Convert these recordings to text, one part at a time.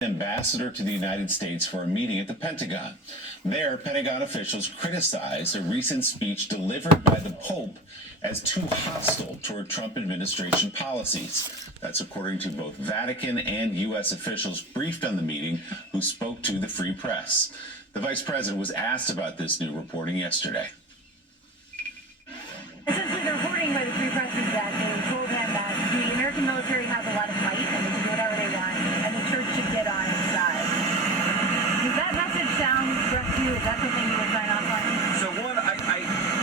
ambassador to the United States for a meeting at the Pentagon. There, Pentagon officials criticized a recent speech delivered by the Pope as too hostile toward Trump administration policies. That's according to both Vatican and U.S. officials briefed on the meeting who spoke to the Free Press. The vice president was asked about this new reporting yesterday. Essentially, the reporting by the Free Press is that they told him that the American military has a lot of might and they can do whatever they want, and the church should get on its side. Does that message sound correct to you? Is that something you would sign off on? So one, I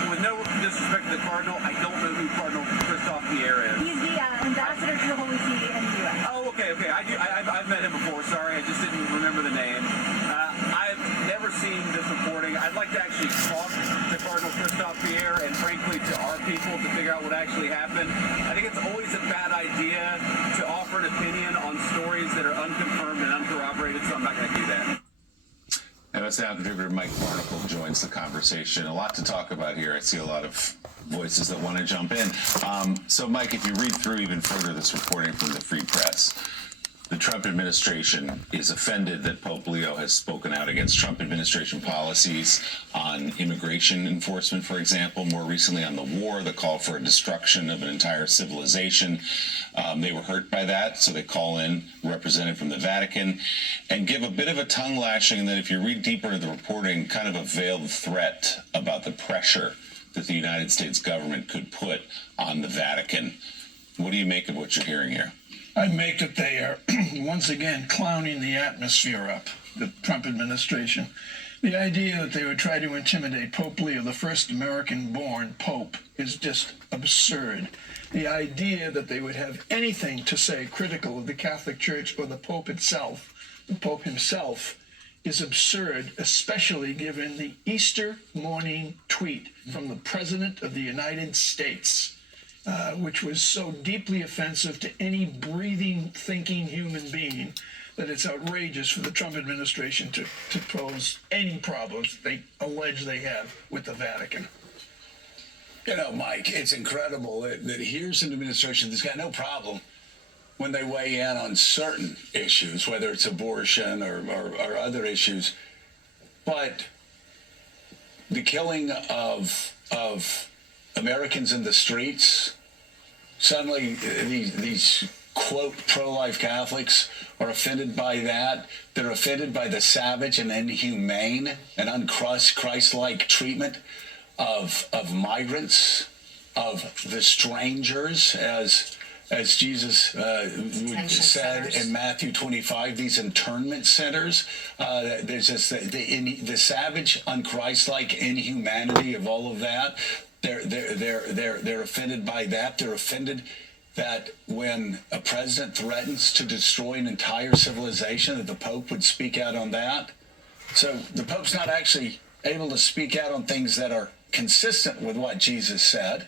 with no disrespect to the Cardinal, I don't know who Cardinal Christophe Pierre is. He's the ambassador to the Holy See in the U.S. Oh, okay. I've met him before. Sorry, I just didn't remember the name. I've never seen this reporting. I'd like to actually talk to Cardinal Christophe Pierre and, frankly, to our people to figure out what actually happened. I think it's always a bad idea to offer an opinion on stories that are unconfirmed and uncorroborated, so I'm not going to do that. MSN contributor Mike Barnacle joins the conversation. A lot to talk about here. I see a lot of voices that want to jump in. So, Mike, if you read through even further this reporting from the Free Press, the Trump administration is offended that Pope Leo has spoken out against Trump administration policies on immigration enforcement, for example, more recently on the war, the call for a destruction of an entire civilization. They were hurt by that, so they call in a representative from the Vatican and give a bit of a tongue lashing, and then if you read deeper into the reporting, kind of a veiled threat about the pressure that the United States government could put on the Vatican. What do you make of what you're hearing here? I make that they are, once again, clowning the atmosphere up, the Trump administration. The idea that they would try to intimidate Pope Leo, the first American-born pope, is just absurd. The idea that they would have anything to say critical of the Catholic Church or the Pope himself, is absurd, especially given the Easter morning tweet from the President of the United States. Which was so deeply offensive to any breathing, thinking human being that it's outrageous for the Trump administration to pose any problems they allege they have with the Vatican. You know, Mike, it's incredible that here's an administration that's got no problem when they weigh in on certain issues, whether it's abortion or other issues. But the killing of Americans in the streets, suddenly these quote pro-life Catholics are offended by that. They're offended by the savage and inhumane and un-Christ-like treatment of migrants, of the strangers, as Jesus said in Matthew 25, these internment centers. There's just the savage, un-Christ-like inhumanity of all of that. They're offended by that. They're offended that when a president threatens to destroy an entire civilization, that the Pope would speak out on that. So the Pope's not actually able to speak out on things that are consistent with what Jesus said.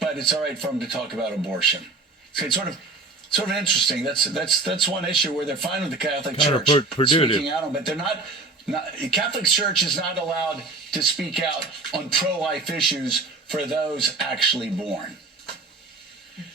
But it's all right for him to talk about abortion. So it's sort of interesting. That's one issue where they're fine with the Catholic Church speaking out on, but they're not. The Catholic Church is not allowed to speak out on pro-life issues for those actually born.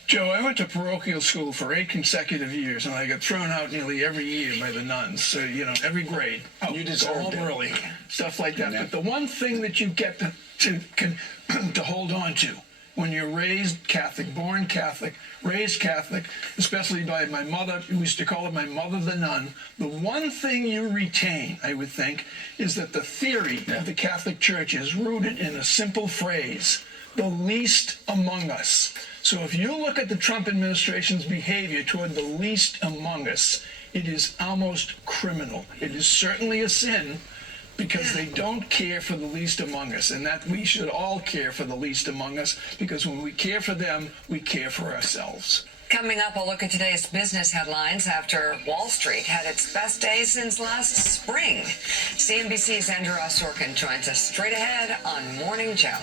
Joe, I went to parochial school for 8 consecutive years, and I got thrown out nearly every year by the nuns. So, every grade. You deserved it. Early, stuff like that. Yeah. But the one thing that you get to hold on to when you're raised Catholic, born Catholic, raised Catholic, especially by my mother, we used to call her my mother the nun, the one thing you retain, I would think, is that the theory of the Catholic Church is rooted in a simple phrase, the least among us. So if you look at the Trump administration's behavior toward the least among us, it is almost criminal. It is certainly a sin, because they don't care for the least among us, and that we should all care for the least among us, because when we care for them, we care for ourselves. Coming up, we'll look at today's business headlines after Wall Street had its best day since last spring. CNBC's Andrew Sorkin joins us straight ahead on Morning Joe.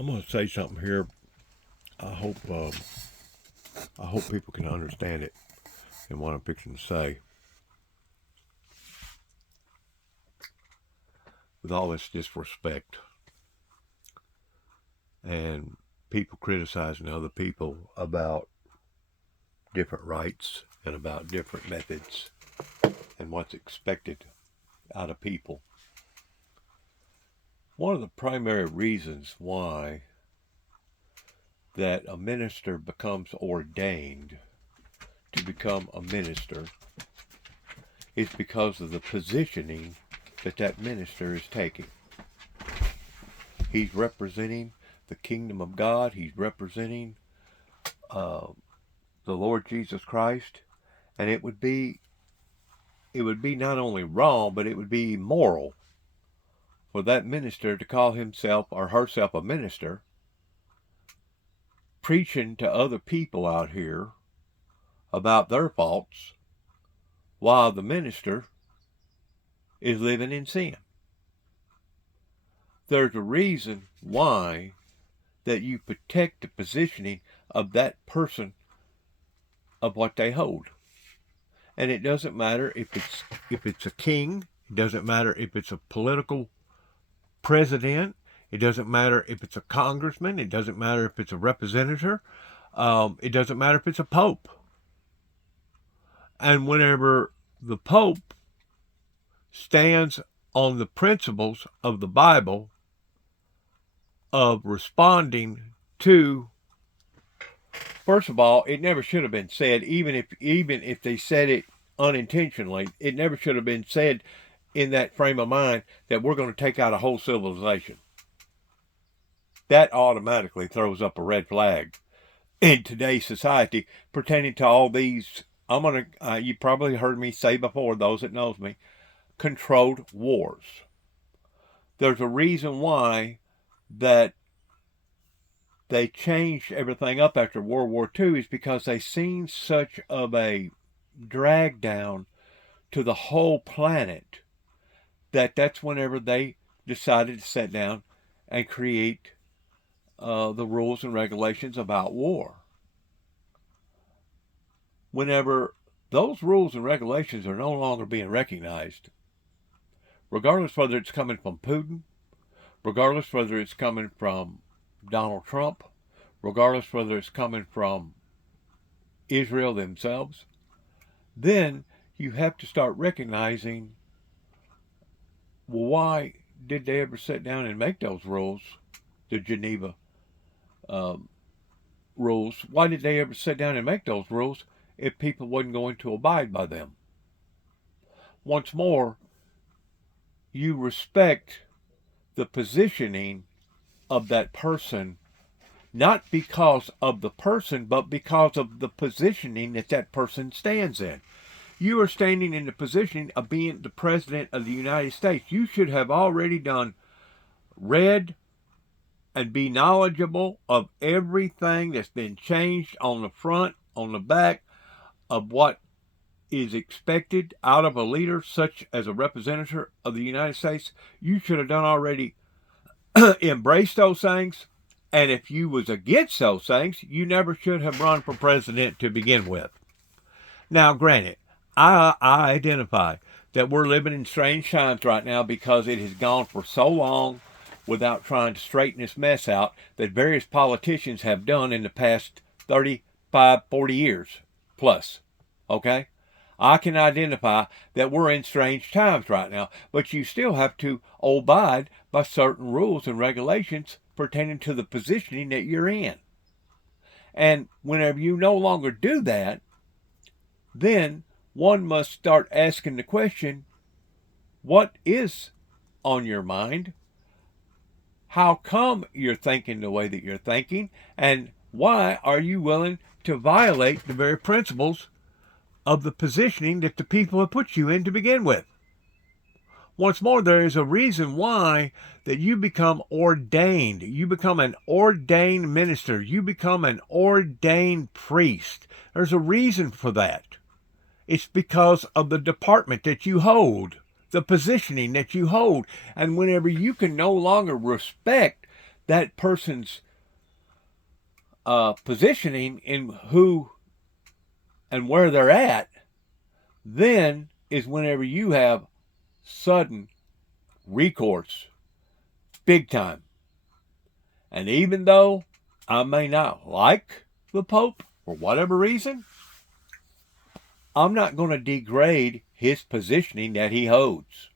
I'm going to say something here. I hope people can understand it and what I'm fixing to say. with all this disrespect and people criticizing other people about different rights and about different methods and what's expected out of people. One of the primary reasons why that a minister becomes ordained to become a minister is because of the positioning that that minister is taking. He's representing the kingdom of God. He's representing the Lord Jesus Christ, and it would be not only wrong, but it would be immoral for that minister to call himself or herself a minister, preaching to other people out here about their faults while the minister is living in sin. There's a reason why that you protect the positioning of that person of what they hold. And it doesn't matter if it's a king, it doesn't matter if it's a political president, it doesn't matter if it's a congressman, it doesn't matter if it's a representative, it doesn't matter if it's a pope. And whenever the pope stands on the principles of the Bible of responding to, first of all, it never should have been said, even if they said it unintentionally, it never should have been said in that frame of mind that we're going to take out a whole civilization. That automatically throws up a red flag in today's society pertaining to all these, you probably heard me say before, those that knows me, controlled wars. There's a reason why that they changed everything up after World War II is because they seen such of a drag down to the whole planet that's whenever they decided to sit down and create the rules and regulations about war. Whenever those rules and regulations are no longer being recognized, regardless whether it's coming from Putin, regardless whether it's coming from Donald Trump, regardless whether it's coming from Israel themselves, then you have to start recognizing, well, why did they ever sit down and make those rules, the Geneva rules? Why did they ever sit down and make those rules if people wasn't going to abide by them? Once more, you respect the positioning of that person, not because of the person, but because of the positioning that that person stands in. You are standing in the position of being the President of the United States. You should have already read and be knowledgeable of everything that's been changed on the front, on the back, of what is expected out of a leader such as a representative of the United States. You should have done already embraced those things, and if you was against those things, you never should have run for president to begin with. Now, granted, I identify that we're living in strange times right now because it has gone for so long without trying to straighten this mess out that various politicians have done in the past 35, 40 years plus. Okay? I can identify that we're in strange times right now, but you still have to abide by certain rules and regulations pertaining to the positioning that you're in. And whenever you no longer do that, then one must start asking the question, what is on your mind? How come you're thinking the way that you're thinking? And why are you willing to violate the very principles of the positioning that the people have put you in to begin with? Once more, there is a reason why that you become ordained. You become an ordained minister. You become an ordained priest. There's a reason for that. It's because of the department that you hold, the positioning that you hold. And whenever you can no longer respect that person's positioning in who and where they're at, then is whenever you have sudden recourse big time. And even though I may not like the Pope for whatever reason, I'm not going to degrade his positioning that he holds.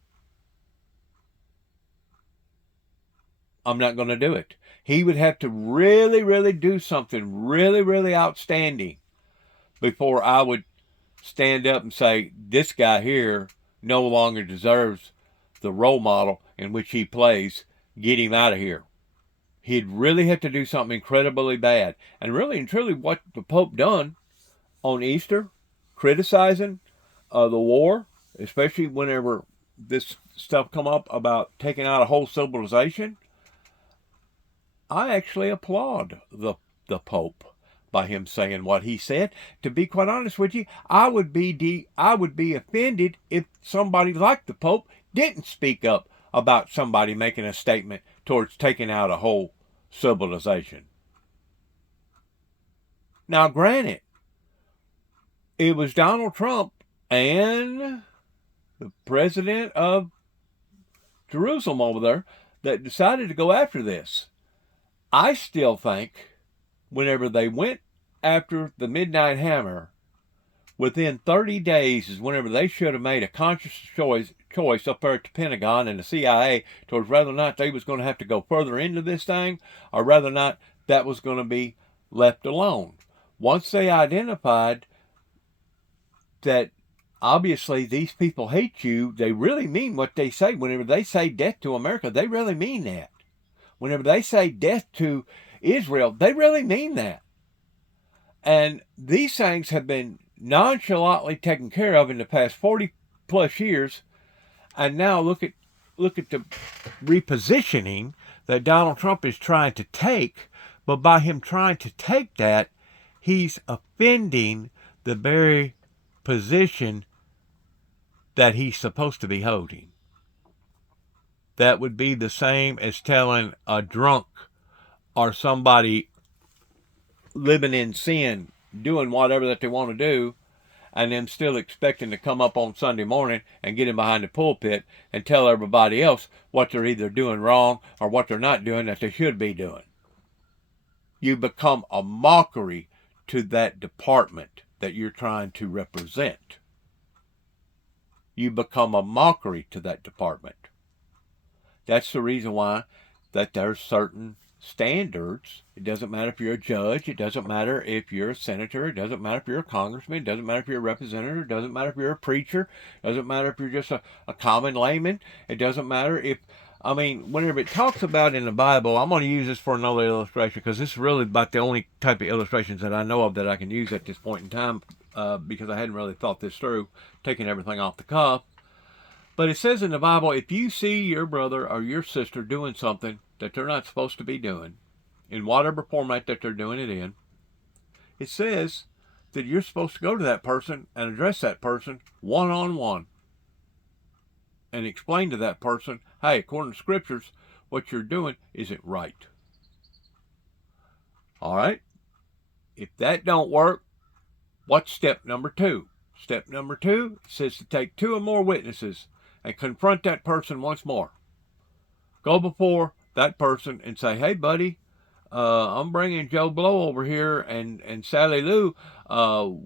I'm not going to do it. He would have to really, really do something really, really outstanding before I would stand up and say, this guy here no longer deserves the role model in which he plays. Get him out of here. He'd really have to do something incredibly bad. And really and truly what the Pope done on Easter, criticizing the war, especially whenever this stuff come up about taking out a whole civilization, I actually applaud the Pope by him saying what he said. To be quite honest with you, I would be offended if somebody like the Pope didn't speak up about somebody making a statement towards taking out a whole civilization. Now, granted, it was Donald Trump and the president of Jerusalem over there that decided to go after this. I still think whenever they went after the Midnight Hammer, within 30 days is whenever they should have made a conscious choice up there at the Pentagon and the CIA towards whether or not they was going to have to go further into this thing or whether or not that was going to be left alone. Once they identified that obviously these people hate you, they really mean what they say. Whenever they say death to America, they really mean that. Whenever they say death to Israel, they really mean that. And these things have been nonchalantly taken care of in the past 40 plus years. And now look at the repositioning that Donald Trump is trying to take. But by him trying to take that, he's offending the very position that he's supposed to be holding. That would be the same as telling a drunk or somebody living in sin, doing whatever that they want to do, and them still expecting to come up on Sunday morning and get in behind the pulpit and tell everybody else what they're either doing wrong or what they're not doing that they should be doing. You become a mockery to that department that you're trying to represent. You become a mockery to that department. That's the reason why that there's certain standards. It doesn't matter if you're a judge. It doesn't matter if you're a senator. It doesn't matter if you're a congressman. It doesn't matter if you're a representative. It doesn't matter if you're a preacher. It doesn't matter if you're just a common layman. It doesn't matter if, whenever it talks about in the Bible, I'm going to use this for another illustration because this is really about the only type of illustrations that I know of that I can use at this point in time because I hadn't really thought this through, taking everything off the cuff. But it says in the Bible, if you see your brother or your sister doing something that they're not supposed to be doing, in whatever format that they're doing it in, it says that you're supposed to go to that person and address that person one-on-one and explain to that person, hey, according to scriptures, what you're doing isn't right. All right? If that don't work, what's step number 2? Step number 2 says to take 2 or more witnesses and confront that person once more. Go before that person and say, hey, buddy, I'm bringing Joe Blow over here and Sally Lou.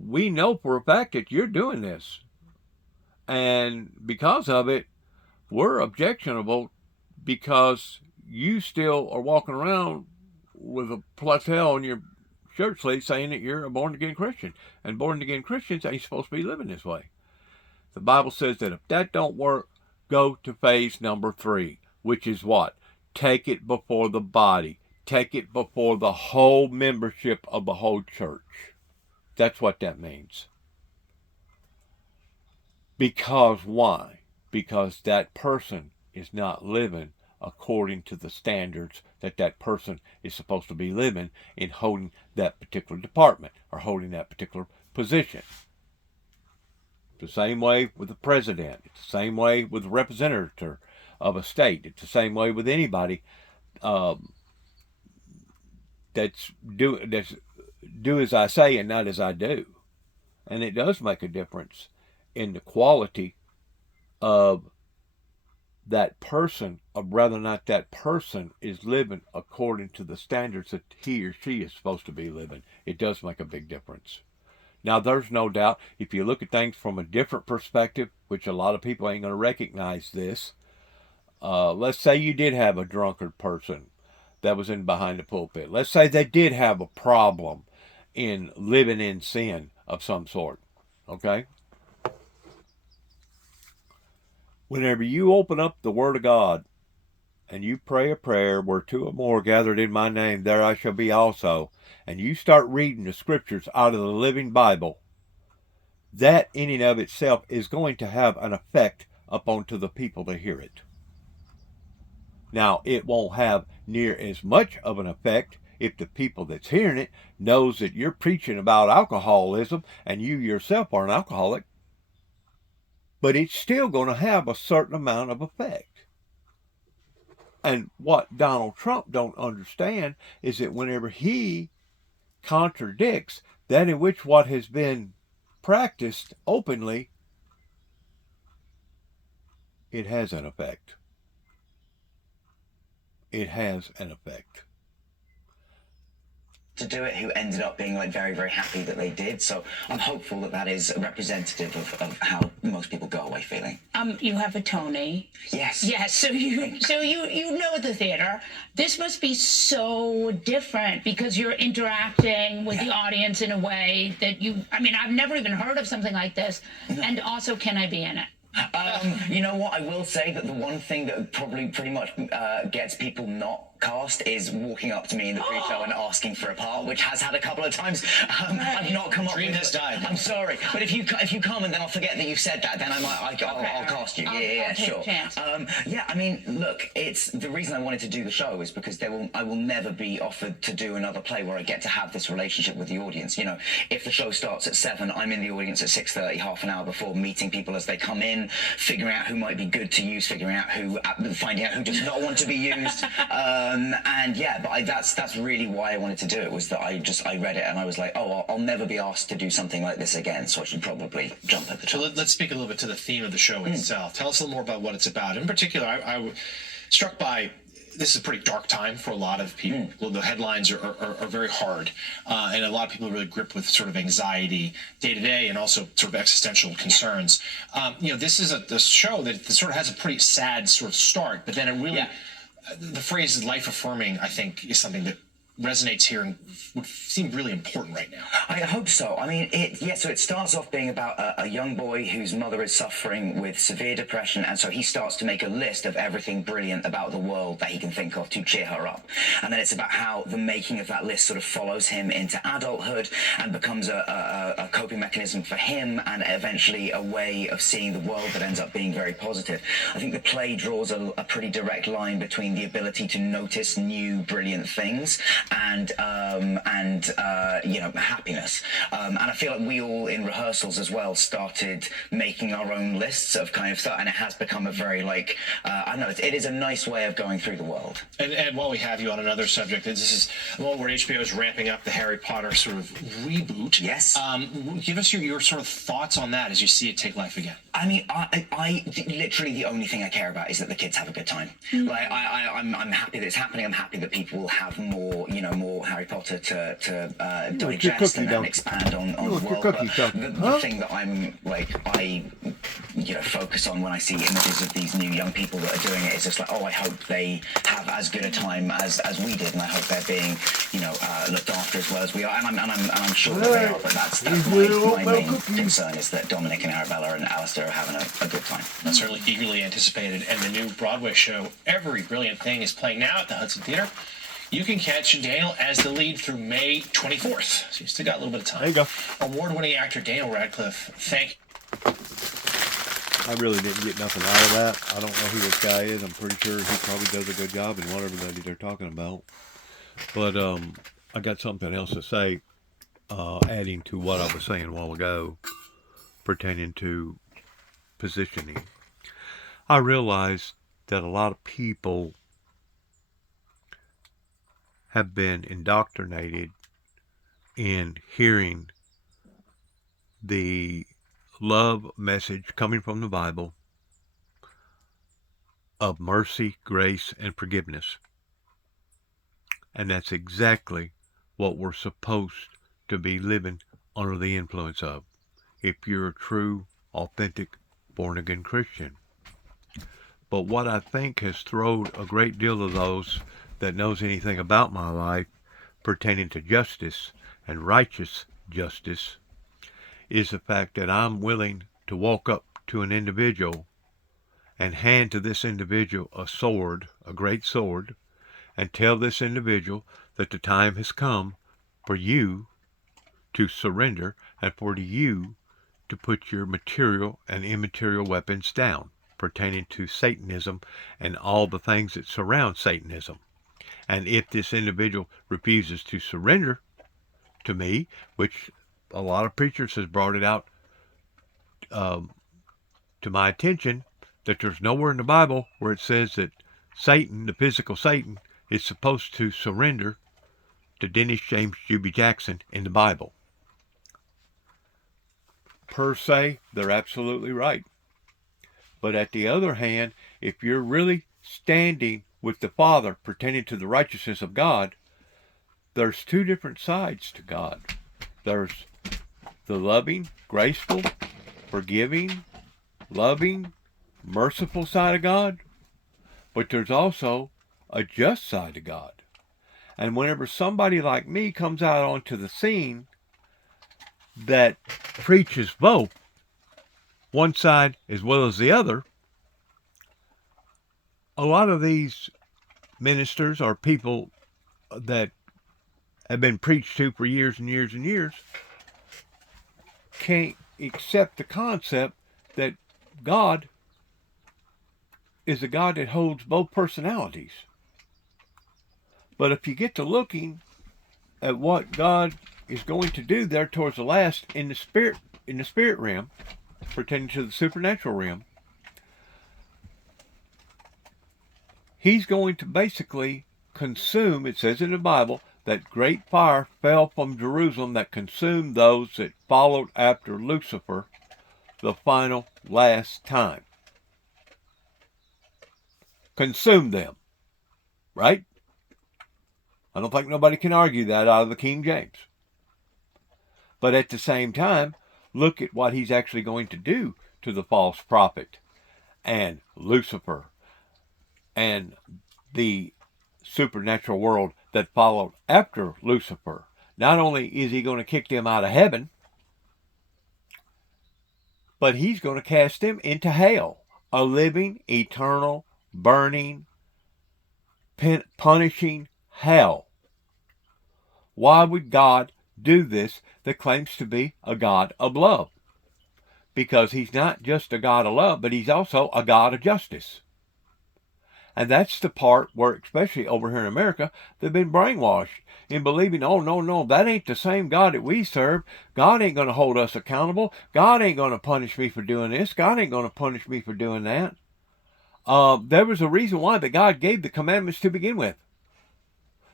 We know for a fact that you're doing this. And because of it, we're objectionable because you still are walking around with a plus L on your shirt sleeve saying that you're a born-again Christian. And born-again Christians ain't supposed to be living this way. The Bible says that if that don't work, go to phase number 3, which is what? Take it before the body. Take it before the whole membership of the whole church. That's what that means. Because why? Because that person is not living according to the standards that that person is supposed to be living in holding that particular department or holding that particular position. It's the same way with the president. It's the same way with the representative of a state. It's the same way with anybody that's do as I say and not as I do. And it does make a difference in the quality of that person of whether or not that person is living according to the standards that he or she is supposed to be living. It does make a big difference. Now, there's no doubt, if you look at things from a different perspective, which a lot of people ain't going to recognize this, let's say you did have a drunkard person that was in behind the pulpit. Let's say they did have a problem in living in sin of some sort. Okay? Whenever you open up the Word of God and you pray a prayer, where two or more gathered in my name, there I shall be also, and you start reading the scriptures out of the living Bible, that in and of itself is going to have an effect upon to the people that hear it. Now, it won't have near as much of an effect if the people that's hearing it knows that you're preaching about alcoholism and you yourself are an alcoholic, but it's still going to have a certain amount of effect. And what Donald Trump don't understand is that whenever he contradicts that in which what has been practiced openly, it has an effect. It has an effect. To do it who ended up being like very, very happy that they did. So I'm hopeful that that is representative of how most people go away feeling. You have a Tony. Yes. Yes. So you know the theater. This must be so different because you're interacting with the audience in a way that I've never even heard of something like this. And also, can I be in it? You know what? I will say that the one thing that probably pretty much gets people not cast is walking up to me in the pre-show and asking for a part, which has had a couple of times. I've not come up with. Dream has died. I'm sorry, but if you come and then I'll forget that you said that, then I'll cast you. I'll take Sure. a chance. Yeah, I mean, look, it's the reason I wanted to do the show is because I will never be offered to do another play where I get to have this relationship with the audience. You know, if the show starts at 7, I'm in the audience at 6:30, half an hour before, meeting people as they come in, figuring out who might be good to use, finding out who does not want to be used. And yeah, but that's really why I wanted to do it, was that I read it and I was like, oh, I'll never be asked to do something like this again, so I should probably jump at the So chance. let's speak a little bit to the theme of the show itself. Tell us a little more about what it's about. In particular, I was struck by, this is a pretty dark time for a lot of people. Well, the headlines are very hard, and a lot of people are really gripped with sort of anxiety day to day and also sort of existential concerns. This is a show that sort of has a pretty sad sort of start, but then it really, the phrase life affirming, I think, is something that resonates here and would seem really important right now. I hope so. I mean, so it starts off being about a young boy whose mother is suffering with severe depression, and so he starts to make a list of everything brilliant about the world that he can think of to cheer her up. And then it's about how the making of that list sort of follows him into adulthood and becomes a coping mechanism for him, and eventually a way of seeing the world that ends up being very positive. I think the play draws a pretty direct line between the ability to notice new brilliant things and happiness. And I feel like we all in rehearsals as well started making our own lists of kind of stuff, and it has become a very it is a nice way of going through the world. And while we have you on another subject, this is a moment where HBO is ramping up the Harry Potter sort of reboot. Yes. Give us your sort of thoughts on that as you see it take life again. I mean, I literally the only thing I care about is that the kids have a good time. Like I'm happy that it's happening. I'm happy that people will have more Harry Potter to digest and then expand on the world. But the thing that I focus on when I see images of these new young people that are doing it is just like, oh, I hope they have as good a time as we did, and I hope they're being looked after as well as we are, and I'm sure that they are. But that's my main concern, is that Dominic and Arabella and Alistair are having a good time. That's certainly eagerly anticipated. And the new Broadway show, Every Brilliant Thing, is playing now at the Hudson Theater. You can catch Daniel as the lead through May 24th. So you still got a little bit of time. There you go. Award-winning actor Daniel Radcliffe, thank you. I really didn't get nothing out of that. I don't know who this guy is. I'm pretty sure he probably does a good job in whatever that they're talking about. But I got something else to say, adding to what I was saying a while ago, pertaining to positioning. I realized that a lot of people have been indoctrinated in hearing the love message coming from the Bible of mercy, grace, and forgiveness. And that's exactly what we're supposed to be living under the influence of, if you're a true, authentic, born-again Christian. But what I think has thrown a great deal of those that knows anything about my life pertaining to justice and righteous justice is the fact that I'm willing to walk up to an individual and hand to this individual a sword, a great sword, and tell this individual that the time has come for you to surrender and for you to put your material and immaterial weapons down pertaining to Satanism and all the things that surround Satanism. And if this individual refuses to surrender to me, which a lot of preachers has brought it out to my attention, that there's nowhere in the Bible where it says that Satan, the physical Satan, is supposed to surrender to Dennis James Juby Jackson in the Bible. Per se, they're absolutely right. But at the other hand, if you're really standing with the Father pertaining to the righteousness of God, there's two different sides to God. There's the loving, graceful, forgiving, loving, merciful side of God, but there's also a just side of God. And whenever somebody like me comes out onto the scene that preaches both, one side as well as the other, a lot of these ministers or people that have been preached to for years and years and years can't accept the concept that God is a God that holds both personalities. But if you get to looking at what God is going to do there towards the last in the spirit realm, pertaining to the supernatural realm, he's going to basically consume, it says in the Bible, that great fire fell from Jerusalem that consumed those that followed after Lucifer the final last time. Consumed them. Right? I don't think nobody can argue that out of the King James. But at the same time, look at what he's actually going to do to the false prophet and Lucifer and the supernatural world that followed after Lucifer. Not only is he going to kick them out of heaven, but he's going to cast them into hell, a living, eternal, burning, punishing hell. Why would God do this that claims to be a God of love? Because he's not just a God of love, but he's also a God of justice. And that's the part where, especially over here in America, they've been brainwashed in believing, oh, no, that ain't the same God that we serve. God ain't going to hold us accountable. God ain't going to punish me for doing this. God ain't going to punish me for doing that. There was a reason why that God gave the commandments to begin with.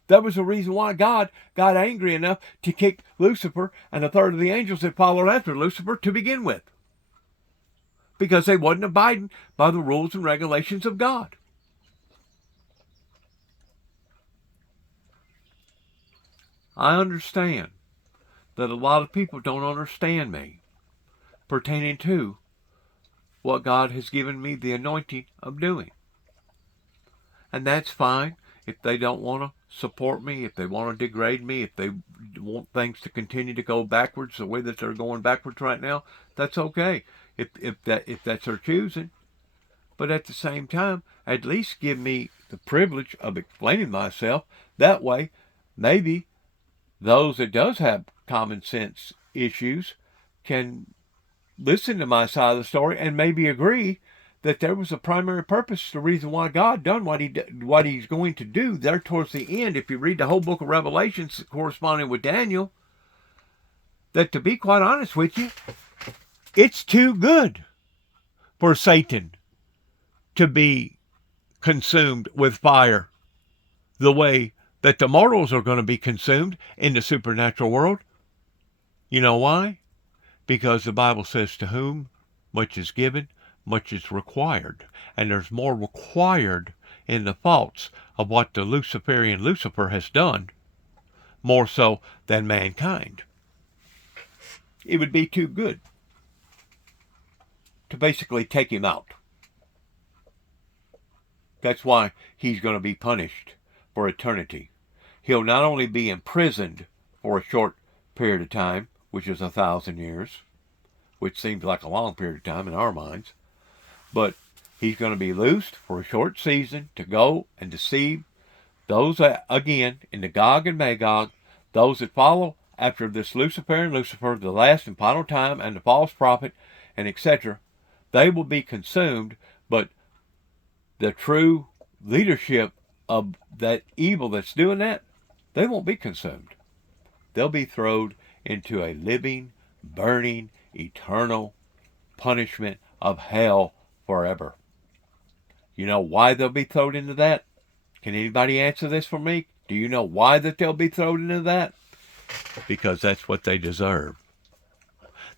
That was the reason why God got angry enough to kick Lucifer and a third of the angels that followed after Lucifer to begin with. Because they wasn't abiding by the rules and regulations of God. I understand that a lot of people don't understand me pertaining to what God has given me the anointing of doing. And that's fine if they don't want to support me, if they want to degrade me, if they want things to continue to go backwards the way that they're going backwards right now. That's okay if that's their choosing. But at the same time, at least give me the privilege of explaining myself. That way, maybe those that does have common sense issues can listen to my side of the story and maybe agree that there was a primary purpose, the reason why God done what he's going to do there towards the end. If you read the whole book of Revelations corresponding with Daniel, that to be quite honest with you, it's too good for Satan to be consumed with fire the way that the mortals are going to be consumed in the supernatural world. You know why? Because the Bible says, to whom much is given, much is required. And there's more required in the faults of what the Luciferian Lucifer has done, more so than mankind. It would be too good to basically take him out. That's why he's going to be punished for eternity. He'll not only be imprisoned for a short period of time, which is 1,000 years, which seems like a long period of time in our minds, but he's going to be loosed for a short season to go and deceive those, again, in the Gog and Magog, those that follow after this Luciferian Lucifer, the last and final time, and the false prophet, and etc. They will be consumed, but the true leadership of that evil that's doing that, they won't be consumed. They'll be thrown into a living, burning, eternal punishment of hell forever. You know why they'll be thrown into that? Can anybody answer this for me? Do you know why that they'll be thrown into that? Because that's what they deserve.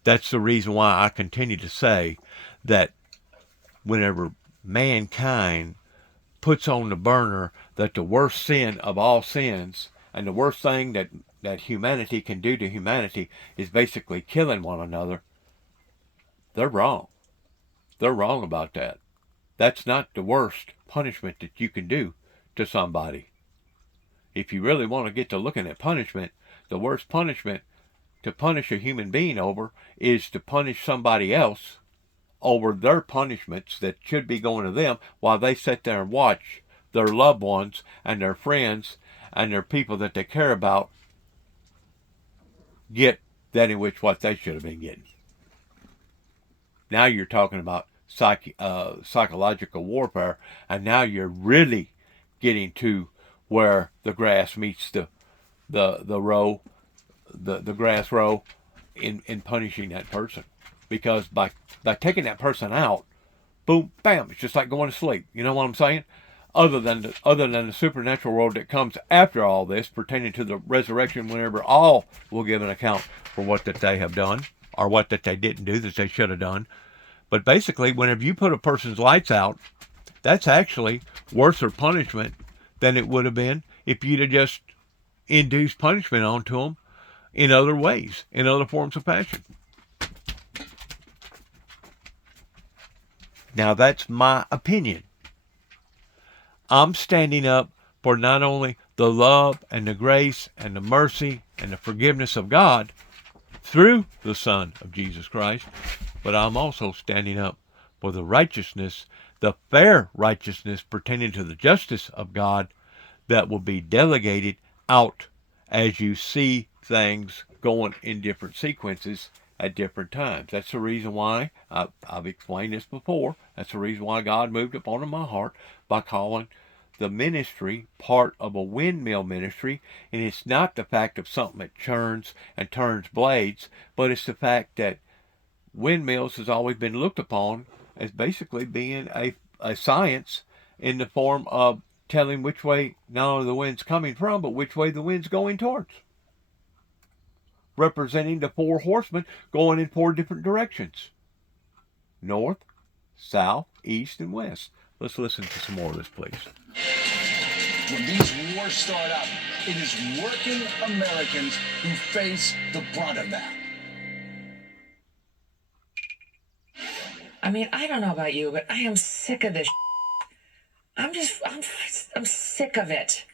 That's the reason why I continue to say that whenever mankind puts on the burner that the worst sin of all sins and the worst thing that humanity can do to humanity is basically killing one another, they're wrong. They're wrong about that. That's not the worst punishment that you can do to somebody. If you really want to get to looking at punishment, the worst punishment to punish a human being over is to punish somebody else over their punishments that should be going to them while they sit there and watch their loved ones and their friends and their people that they care about get that in which what they should have been getting. Now you're talking about psychological warfare, and now you're really getting to where the grass meets the grass row in punishing that person. Because by taking that person out, boom, bam, it's just like going to sleep. You know what I'm saying? Other than the supernatural world that comes after all this, pertaining to the resurrection, whenever all will give an account for what that they have done or what that they didn't do that they should have done. But basically, whenever you put a person's lights out, that's actually worse or punishment than it would have been if you'd have just induced punishment onto them in other ways, in other forms of passion. Now, that's my opinion. I'm standing up for not only the love and the grace and the mercy and the forgiveness of God through the Son of Jesus Christ, but I'm also standing up for the righteousness, the fair righteousness pertaining to the justice of God that will be delegated out as you see things going in different sequences at different times. That's the reason why, I've explained this before, that's the reason why God moved upon my heart by calling the ministry part of a windmill ministry. And it's not the fact of something that churns and turns blades, but it's the fact that windmills has always been looked upon as basically being a science in the form of telling which way not only the wind's coming from, but which way the wind's going towards. Representing the 4 horsemen going in 4 different directions. North, south, east, and west. Let's listen to some more of this, please. When these wars start up, it is working Americans who face the brunt of that. I mean, I don't know about you, but I am sick of this. I'm sick of it.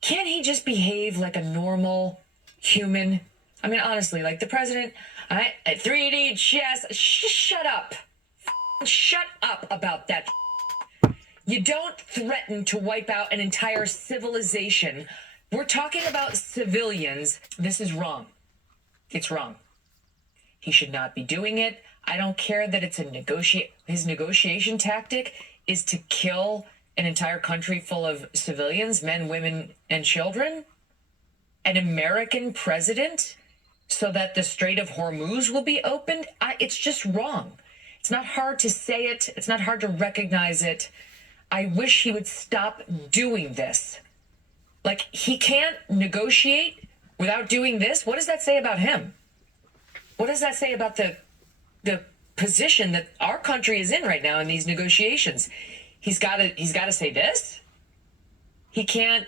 Can't he just behave like a normal human? I mean, honestly, like the president, 3D chess, shut up. Shut up about that. You don't threaten to wipe out an entire civilization. We're talking about civilians. This is wrong. It's wrong. He should not be doing it. I don't care that it's his negotiation tactic is to kill an entire country full of civilians, men, women, and children. An American president, so that the Strait of Hormuz will be opened. It's just wrong. It's not hard to say it. It's not hard to recognize it. I wish he would stop doing this. Like, he can't negotiate without doing this. What does that say about him? What does that say about the position that our country is in right now in these negotiations. He's got to say this. He can't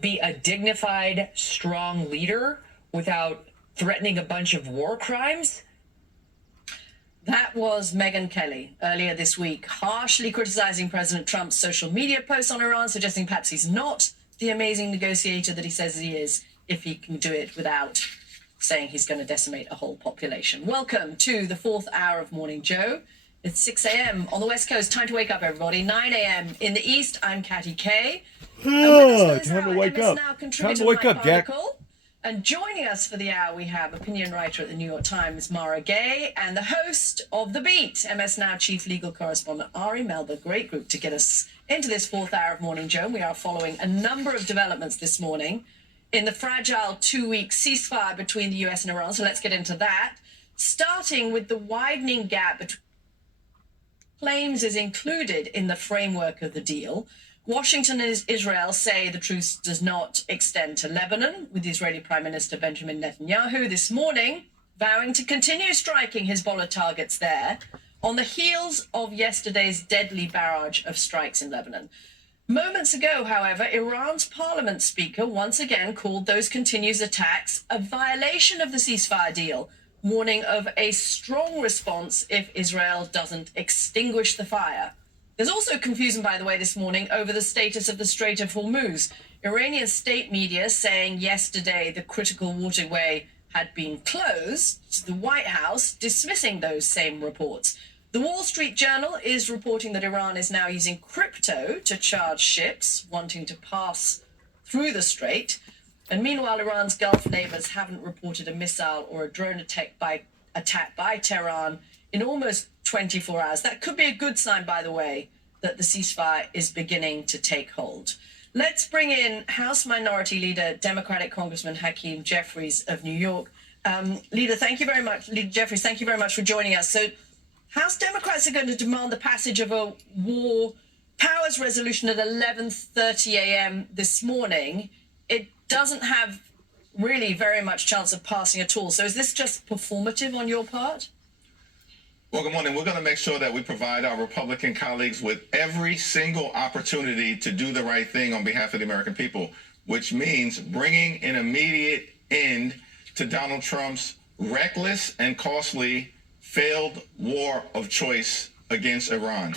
be a dignified, strong leader without threatening a bunch of war crimes. That was Megyn Kelly earlier this week, harshly criticizing President Trump's social media posts on Iran, suggesting perhaps he's not the amazing negotiator that he says he is if he can do it without saying he's going to decimate a whole population. Welcome to the 4th hour of Morning Joe. It's 6 a.m. on the West Coast. Time to wake up, everybody. 9 a.m. in the East. I'm Katty Kay. Time to wake up. Time to wake up, Jack. And joining us for the hour, we have opinion writer at the New York Times, Mara Gay, and the host of The Beat, MS Now chief legal correspondent, Ari Melber. Great group to get us into this 4th hour of Morning Joe. We are following a number of developments this morning in the fragile 2-week ceasefire between the US and Iran. So let's get into that. Starting with the widening gap between claims is included in the framework of the deal. Washington and Israel say the truce does not extend to Lebanon, with Israeli Prime Minister Benjamin Netanyahu this morning vowing to continue striking Hezbollah targets there on the heels of yesterday's deadly barrage of strikes in Lebanon. Moments ago, however, Iran's parliament speaker once again called those continued attacks a violation of the ceasefire deal, warning of a strong response if Israel doesn't extinguish the fire. There's also confusion, by the way, this morning over the status of the Strait of Hormuz. Iranian state media saying yesterday the critical waterway had been closed, the White House dismissing those same reports. The Wall Street Journal is reporting that Iran is now using crypto to charge ships wanting to pass through the strait. And meanwhile, Iran's Gulf neighbors haven't reported a missile or a drone attack by Tehran in almost 24 hours. That could be a good sign, by the way, that the ceasefire is beginning to take hold. Let's bring in House Minority Leader, Democratic Congressman Hakeem Jeffries of New York. Leader, thank you very much. Leader Jeffries, thank you very much for joining us. So House Democrats are going to demand the passage of a war powers resolution at 11:30 a.m. this morning. It doesn't have really very much chance of passing at all. So is this just performative on your part? Well, good morning. We're going to make sure that we provide our Republican colleagues with every single opportunity to do the right thing on behalf of the American people, which means bringing an immediate end to Donald Trump's reckless and costly failed war of choice against Iran.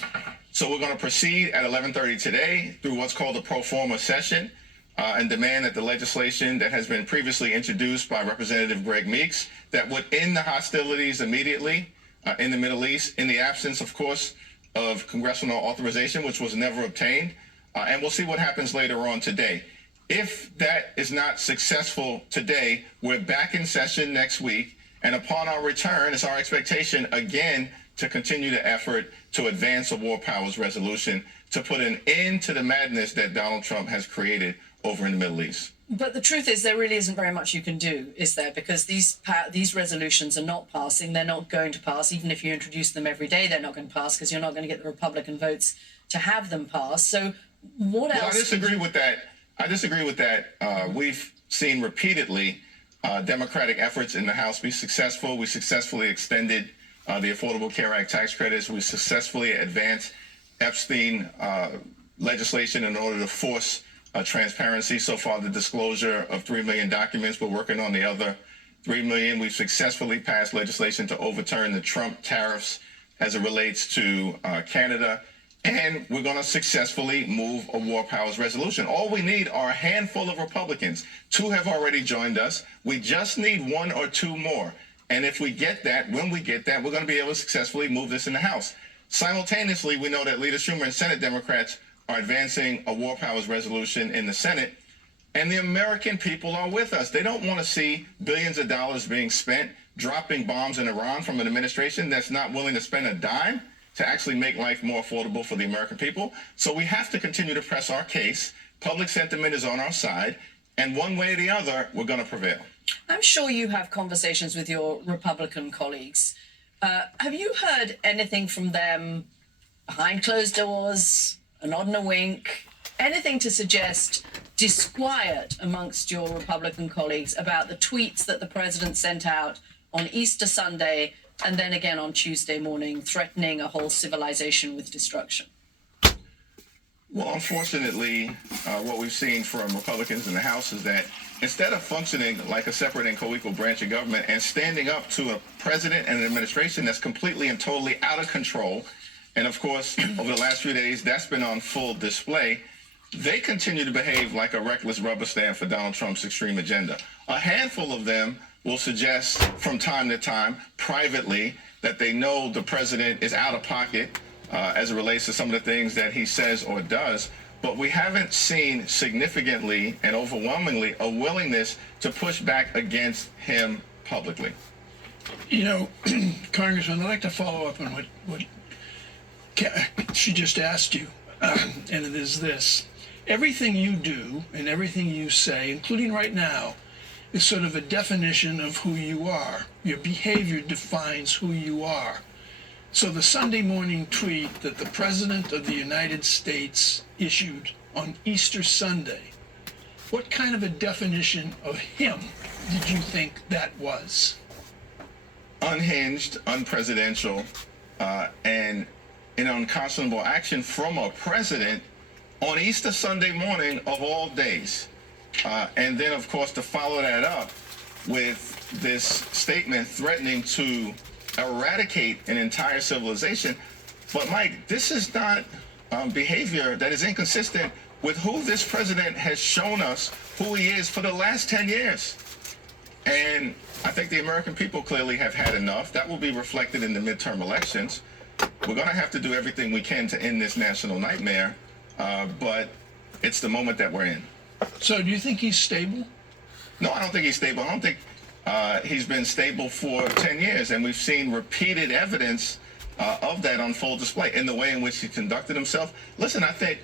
So we're going to proceed at 11:30 today through what's called a pro forma session and demand that the legislation that has been previously introduced by Representative Greg Meeks that would end the hostilities immediately in the Middle East, in the absence, of course, of congressional authorization, which was never obtained. And we'll see what happens later on today. If that is not successful today, we're back in session next week. And upon our return, it's our expectation, again, to continue the effort to advance a war powers resolution to put an end to the madness that Donald Trump has created over in the Middle East. But the truth is, there really isn't very much you can do, is there? Because these resolutions are not passing. They're not going to pass. Even if you introduce them every day, they're not going to pass because you're not going to get the Republican votes to have them pass. So what else? Well, I disagree with that. We've seen repeatedly Democratic efforts in the House be successful. We successfully extended the Affordable Care Act tax credits. We successfully advanced Epstein legislation in order to force transparency. So far, the disclosure of 3 million documents. We're working on the other 3 million. We've successfully passed legislation to overturn the Trump tariffs as it relates to Canada. And we're going to successfully move a war powers resolution. All we need are a handful of Republicans. 2 have already joined us. We just need 1 or 2 more. And if we get that, when we get that, we're going to be able to successfully move this in the House. Simultaneously, we know that Leader Schumer and Senate Democrats are advancing a war powers resolution in the Senate, and the American people are with us. They don't want to see billions of dollars being spent dropping bombs in Iran from an administration that's not willing to spend a dime to actually make life more affordable for the American people. So we have to continue to press our case. Public sentiment is on our side, and one way or the other, we're going to prevail. I'm sure you have conversations with your Republican colleagues. Have you heard anything from them behind closed doors, a nod and a wink, anything to suggest disquiet amongst your Republican colleagues about the tweets that the president sent out on Easter Sunday and then again on Tuesday morning, threatening a whole civilization with destruction? Well, unfortunately, what we've seen from Republicans in the House is that instead of functioning like a separate and co-equal branch of government and standing up to a president and an administration that's completely and totally out of control, and of course, over the last few days, that's been on full display, they continue to behave like a reckless rubber stamp for Donald Trump's extreme agenda. A handful of them will suggest from time to time, privately, that they know the president is out of pocket as it relates to some of the things that he says or does, but we haven't seen significantly and overwhelmingly a willingness to push back against him publicly. You know, Congressman, I'd like to follow up on what she just asked you, and it is this. Everything you do and everything you say, including right now, is sort of a definition of who you are. Your behavior defines who you are. So the Sunday morning tweet that the President of the United States issued on Easter Sunday, what kind of a definition of him did you think that was? Unhinged, unpresidential, and an unconscionable action from a president on Easter Sunday morning of all days. And then, of course, to follow that up with this statement threatening to eradicate an entire civilization. But, Mike, this is not behavior that is inconsistent with who this president has shown us who he is for the last 10 years. And I think the American people clearly have had enough. That will be reflected in the midterm elections. We're going to have to do everything we can to end this national nightmare, but it's the moment that we're in. So do you think he's stable? No, I don't think he's stable. I don't think he's been stable for 10 years, and we've seen repeated evidence of that on full display in the way in which he conducted himself. Listen, I think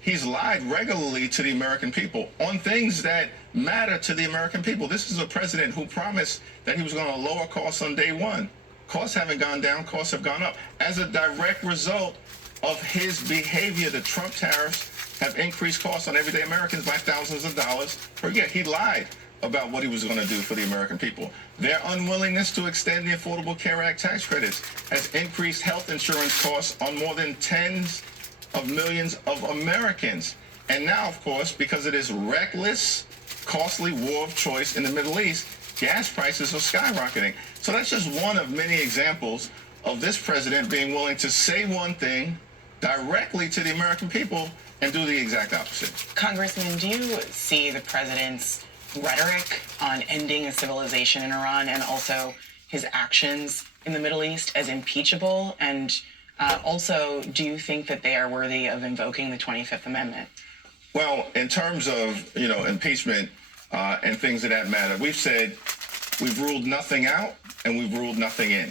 he's lied regularly to the American people on things that matter to the American people. This is a president who promised that he was going to lower costs on day one. Costs haven't gone down, costs have gone up. As a direct result of his behavior, the Trump tariffs have increased costs on everyday Americans by thousands of dollars per year. He lied about what he was going to do for the American people. Their unwillingness to extend the Affordable Care Act tax credits has increased health insurance costs on more than tens of millions of Americans. And now, of course, because of this reckless, costly war of choice in the Middle East, gas prices are skyrocketing. So that's just one of many examples of this president being willing to say one thing directly to the American people and do the exact opposite. Congressman, do you see the president's rhetoric on ending a civilization in Iran and also his actions in the Middle East as impeachable? And also, do you think that they are worthy of invoking the 25th Amendment? Well, in terms of, impeachment and things of that matter, we've said we've ruled nothing out and we've ruled nothing in.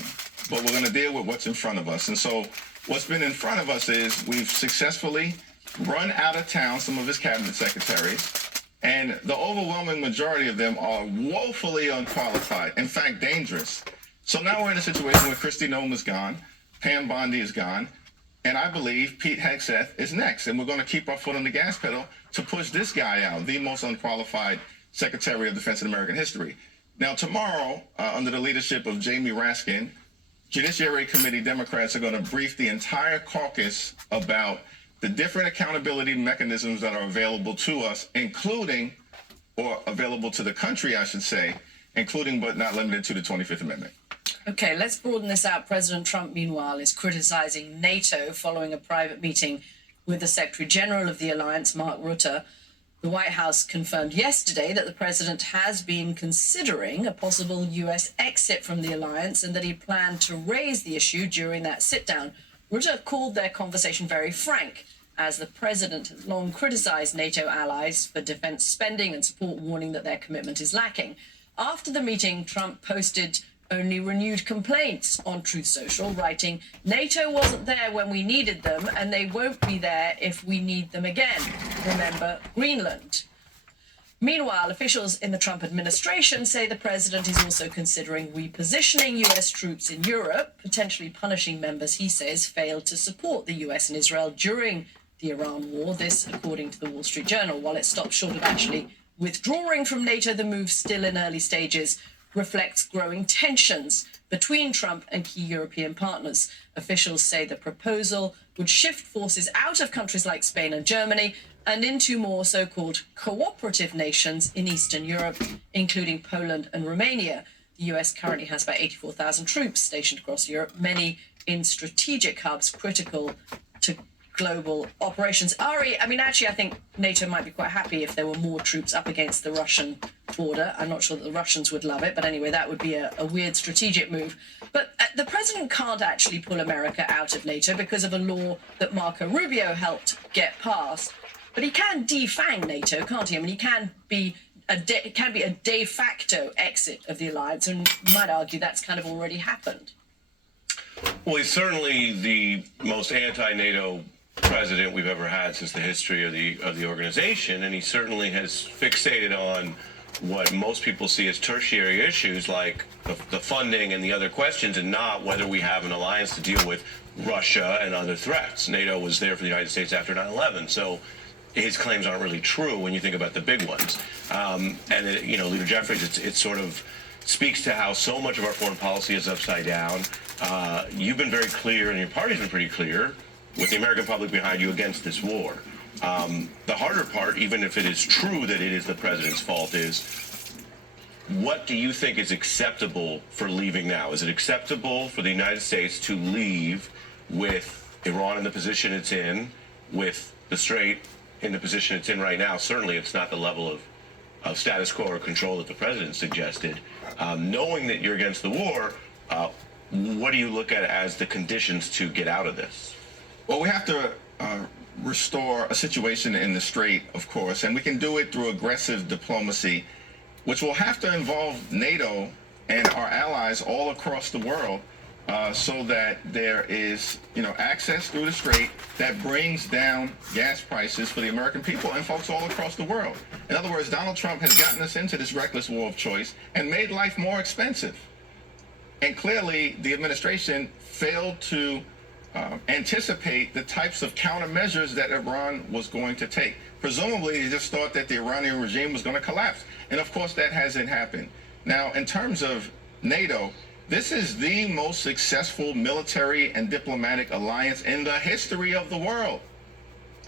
But we're going to deal with what's in front of us. And so what's been in front of us is we've successfully run out of town some of his cabinet secretaries, and the overwhelming majority of them are woefully unqualified, in fact, dangerous. So now we're in a situation where Kristi Noem is gone, Pam Bondi is gone, and I believe Pete Hegseth is next. And we're going to keep our foot on the gas pedal to push this guy out, the most unqualified Secretary of Defense in American history. Now, tomorrow, under the leadership of Jamie Raskin, Judiciary Committee Democrats are going to brief the entire caucus about the different accountability mechanisms that are available to us, including, or available to the country, I should say, including but not limited to the 25th Amendment. Okay, let's broaden this out. President Trump, meanwhile, is criticizing NATO following a private meeting with the Secretary General of the alliance, Mark Rutte. The White House confirmed yesterday that the president has been considering a possible U.S. exit from the alliance and that he planned to raise the issue during that sit-down. Rutte called their conversation very frank, as the president has long criticized NATO allies for defense spending and support, warning that their commitment is lacking. After the meeting, Trump posted only renewed complaints on Truth Social, writing, "NATO wasn't there when we needed them, and they won't be there if we need them again. Remember Greenland." Meanwhile, officials in the Trump administration say the president is also considering repositioning U.S. troops in Europe, potentially punishing members he says failed to support the U.S. and Israel during the Iran war. This, according to the Wall Street Journal. While it stopped short of actually withdrawing from NATO, the move, still in early stages, reflects growing tensions between Trump and key European partners. Officials say the proposal would shift forces out of countries like Spain and Germany and into more so-called cooperative nations in Eastern Europe, including Poland and Romania. The US currently has about 84,000 troops stationed across Europe, many in strategic hubs critical to global operations. Ari, I mean, actually, I think NATO might be quite happy if there were more troops up against the Russian border. I'm not sure that the Russians would love it, but anyway, that would be a weird strategic move. But the president can't actually pull America out of NATO because of a law that Marco Rubio helped get passed. But he can defang NATO, can't he? I mean, he can be a de facto exit of the alliance, and you might argue that's kind of already happened. Well, he's certainly the most anti-NATO president we've ever had since the history of the organization, and he certainly has fixated on what most people see as tertiary issues like the funding and the other questions, and not whether we have an alliance to deal with Russia and other threats. NATO was there for the United States after 9/11, so his claims aren't really true when you think about the big ones. Leader Jeffries, it sort of speaks to how so much of our foreign policy is upside down. You've been very clear, and your party's been pretty clear, with the American public behind you against this war. The harder part, even if it is true that it is the president's fault, is what do you think is acceptable for leaving now? Is it acceptable for the United States to leave with Iran in the position it's in, with the Strait in the position it's in right now? Certainly it's not the level of status quo or control that the president suggested. Knowing that you're against the war, what do you look at as the conditions to get out of this? Well, we have to restore a situation in the Strait, of course, and we can do it through aggressive diplomacy, which will have to involve NATO and our allies all across the world, so that there is, access through the Strait that brings down gas prices for the American people and folks all across the world. In other words, Donald Trump has gotten us into this reckless war of choice and made life more expensive. And clearly, the administration failed to anticipate the types of countermeasures that Iran was going to take. Presumably, they just thought that the Iranian regime was going to collapse. And of course, that hasn't happened. Now, in terms of NATO, this is the most successful military and diplomatic alliance in the history of the world.